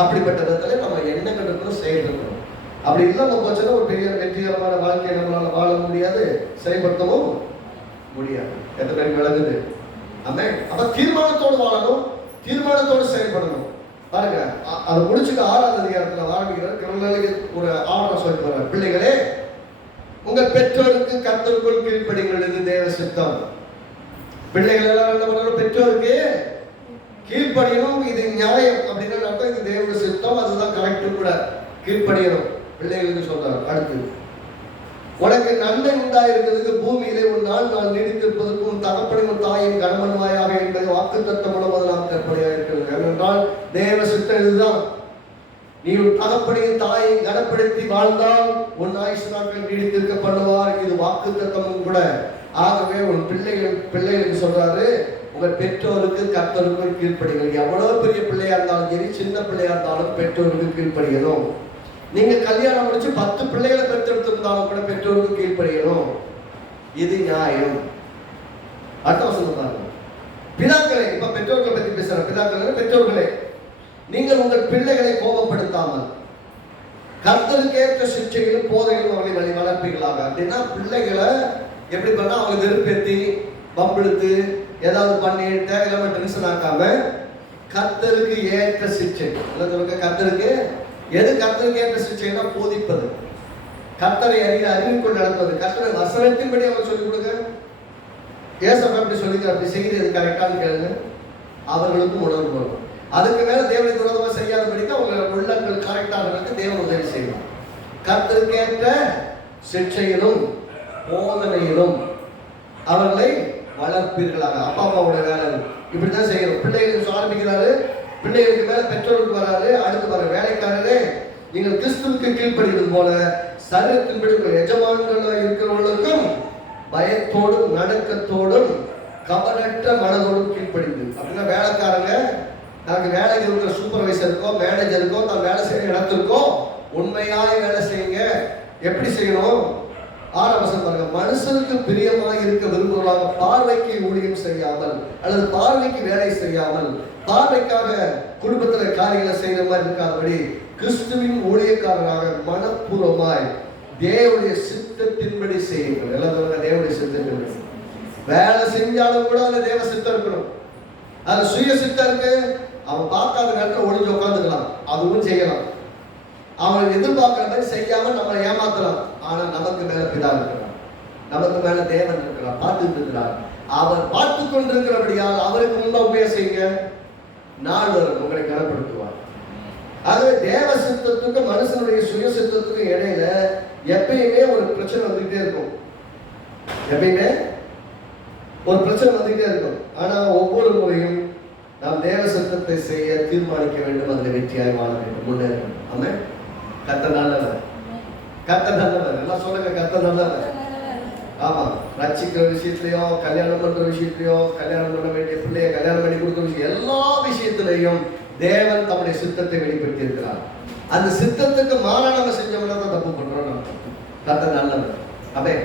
அப்படிப்பட்ட விதத்துல நம்ம என்ன கண்டுக்கணும், செயல் இருக்கணும். அப்படி இல்லாம போச்சுன்னா ஒரு பெரிய வெற்றிகரமான வாழ்க்கையை நம்மளால வாழ முடியாது, செயல்படுத்தவும் முடியாது. எத்தனை பேருக்கு விளங்குது? ஆமென். அப்ப தீர்மானத்தோடு வாழணும், தீர்மானத்தோடு செயல்படணும். பாருங்க, அதை முடிச்சுட்டு 6ஆவது அதிகாரத்துல ஆரம்பிக்கிறார். ஒரு ஆர்டர் சொல்லி போறார், பிள்ளைகளே உங்கள் பெற்றோருக்கு கர்த்தருக்குள் கீழ்ப்படிங்கள், இது தேவ சித்தம். பிள்ளைகள் எல்லாரும் என்ன பண்ணணும்? பெற்றோருக்கு கீழ்ப்படியணும், இது நியாயம் அப்படின்னு அர்த்தம். இது தேவ சித்தம், அதுதான் கரெக்ட் கூட, கீழ்ப்படியணும் பிள்ளைகளுக்கு சொல்றாரு. அடுத்து, உனக்கு நன்மை உண்டாயிருக்கிறதுக்கு பூமியிலே உன் நாள் நீடித்திருப்பதற்கு உன் தகப்பனும் தாயும் கணவன்மாயாக என்பது வாக்குத்தத்தம் மூலம் நாம் கற்பனையாக இருக்கிறது. ஏனென்றால் தேவ சித்தம் இதுதான். நீ உன் தகப்பனையும் தாயை கனப்படுத்தி வாழ்ந்தால் உன் ஆயுசு நாட்கள் நீடித்திருக்க பண்ணுவார். இது வாக்குத்தத்தமும் கூட. ஆகவே உன் பிள்ளைகளுக்கு சொல்றாரு, உங்கள் பெற்றோருக்கு கர்த்தருக்கு கீழ்ப்படிகள். எவ்வளவு பெரிய பிள்ளையா இருந்தாலும் சரி, சின்ன பிள்ளையா இருந்தாலும் பெற்றோருக்கு கீழ்ப்படியணும். நீங்க கல்யாணம் முடிச்சு 10 பிள்ளைகளை பெற்றெடுத்திருந்தாலும் கூட பெற்றோருக்கு கீழ்ப்படியணும். இது நியாயம். அடுத்த வசனம் பாருங்க. பிதாக்களே, இப்ப பெற்றோர்களை பத்தி பேசுற பிதாக்களே, பெற்றோர்களே நீங்கள் உங்கள் பிள்ளைகளை கோபப்படுத்தாமல் கர்த்தருக்கேற்ற சிக்ஷைகளும் போதைகளும் அவர்களை வளர்ப்பீர்களாக. அப்படின்னா பிள்ளைகளை எப்படி பண்ணா அவங்க வெறுப்பேற்றி வம்பிழுத்து ஏதாவது பண்ணி தேவையில்லாம டென்ஷன் ஆக்காம கர்த்தருக்கு ஏற்ற சிக்ஷை. சொல்லுங்க, கர்த்தருக்கு எது கர்த்தருக்கு ஏற்ற சிக்ஷைனா போதிப்பது, கர்த்தரை அறிவிக்குள் நடத்துவது, கர்த்தரை வசனத்தின்படி அவங்க சொல்லிக் கொடுங்க. ஏசப்பா அப்படி சொல்லிக்க, அப்படி செய்து கரெக்டானு கேளுங்க, அவர்களுக்கும் உணர்வு வரும். அதுக்கு மேல தேவனுக்கு விரோதமாக செய்யாதபடிக்கு அவங்க உள்ளங்கள் கரெக்டாக தேவன் உதவி செய்யணும். கர்த்தருக்கேற்ற சிக்ஷையிலும் போதனையிலும் அவர்களை வளர்ப்பீர்களாக. அப்பா அம்மாவோட வேலை இப்படிதான் செய்யணும். பிள்ளைகளுக்கு ஆரம்பிக்கிறாரு, பிள்ளைகளுக்கு மேல பெற்றோருக்கு வராரு, அடுத்து வர வேலைக்காரரே நீங்கள் கிறிஸ்துவுக்கு கீழ்ப்படுகிறது போல சரீரத்தின்படி எஜமான்களா இருக்கிறவர்களுக்கும் பயத்தோடும் நடுக்கத்தோடும் கவனற்ற மனதோடும் கீழ்ப்படிந்து. அப்படின்னா வேலைக்காரங்க தனக்கு வேலைக்கு இருக்கிற சூப்பர்வைசருக்கோ மேனேஜருக்கோ தான் வேலை செய்ய இடத்திற்கோ உண்மையாய் வேலை செய்யுங்க. எப்படி செய்யணும்? 6 வசனம் பாருங்க. மனுஷனுக்கு பிரியமாக இருக்க விரும்புவதாக பார்வைக்கு ஊழியம் செய்யாமல் அல்லது பார்வைக்கு வேலை செய்யாமல் பார்வைக்காக குடும்பத்தில் காரியங்களை செய்யற மாதிரி இருக்காதபடி கிறிஸ்துவின் ஊழியக்காரராக மனப்பூர்வமாய் தேவனுடைய சித்தத்தின்படி செய்யுங்கள். எல்லாம் தேவனுடைய சித்தத்தின்படி வேலை செஞ்சாலும் கூட அதுல தேவ சித்தம் இருக்கணும். அது சுய சித்தம் இருக்கு, அவன் பார்க்காத நேரத்தில் ஒளிஞ்சு உட்காந்துக்கலாம், அதுவும் செய்யலாம். அவன் எதிர்பார்க்கிற மாதிரி செய்யாம நம்ம ஏமாத்தலாம். ஆனா நமக்கு மேல பிதா இருக்கிறார், நமக்கு மேல தேவன் இருக்கிறார், பார்த்துட்டு இருக்கிறார். அவர் பார்த்து கொண்டிருக்கிறபடியால் அவருக்கு முன்பா உபயோக செய்யுங்க, நாள் வரும் உங்களை கனப்படுத்துவார். ஆகவே தேவ சித்தத்துக்கும் மனுஷனுடைய சுய சித்தத்துக்கும் இடையில எப்பயுமே ஒரு பிரச்சனை வந்துகிட்டே இருக்கும். எப்பயுமே ஒரு பிரச்சனை வந்துகிட்டே இருக்கும். ஆனா ஒவ்வொரு முறையும் நாம் தேவ சித்தத்தை செய்ய தீர்மானிக்க வேண்டும், அதில் வெற்றியாய் வாழ வேண்டும், முன்னேற வேண்டும். ஆமென். கர்த்தர் நல்லவர், கர்த்தர் நல்லவர். எல்லாம் சொல்லுங்க, கர்த்தர் நல்லவர். ஆமா, ரட்சிக்கிற விஷயத்திலையோ கல்யாணம் பண்ற விஷயத்திலையோ கல்யாணம் பண்ண வேண்டிய பிள்ளைய கல்யாணம் பண்ணி கொடுக்குற விஷயம் எல்லா விஷயத்திலையும் தேவன் தம்முடைய சித்தத்தை வெளிப்படுத்தி இருக்கிறார். அந்த சித்தத்துக்கு மாறாக நம்ம செஞ்சோம்னா தான் தப்பு பண்றோம். கர்த்தர் நல்லவர். ஆமென்.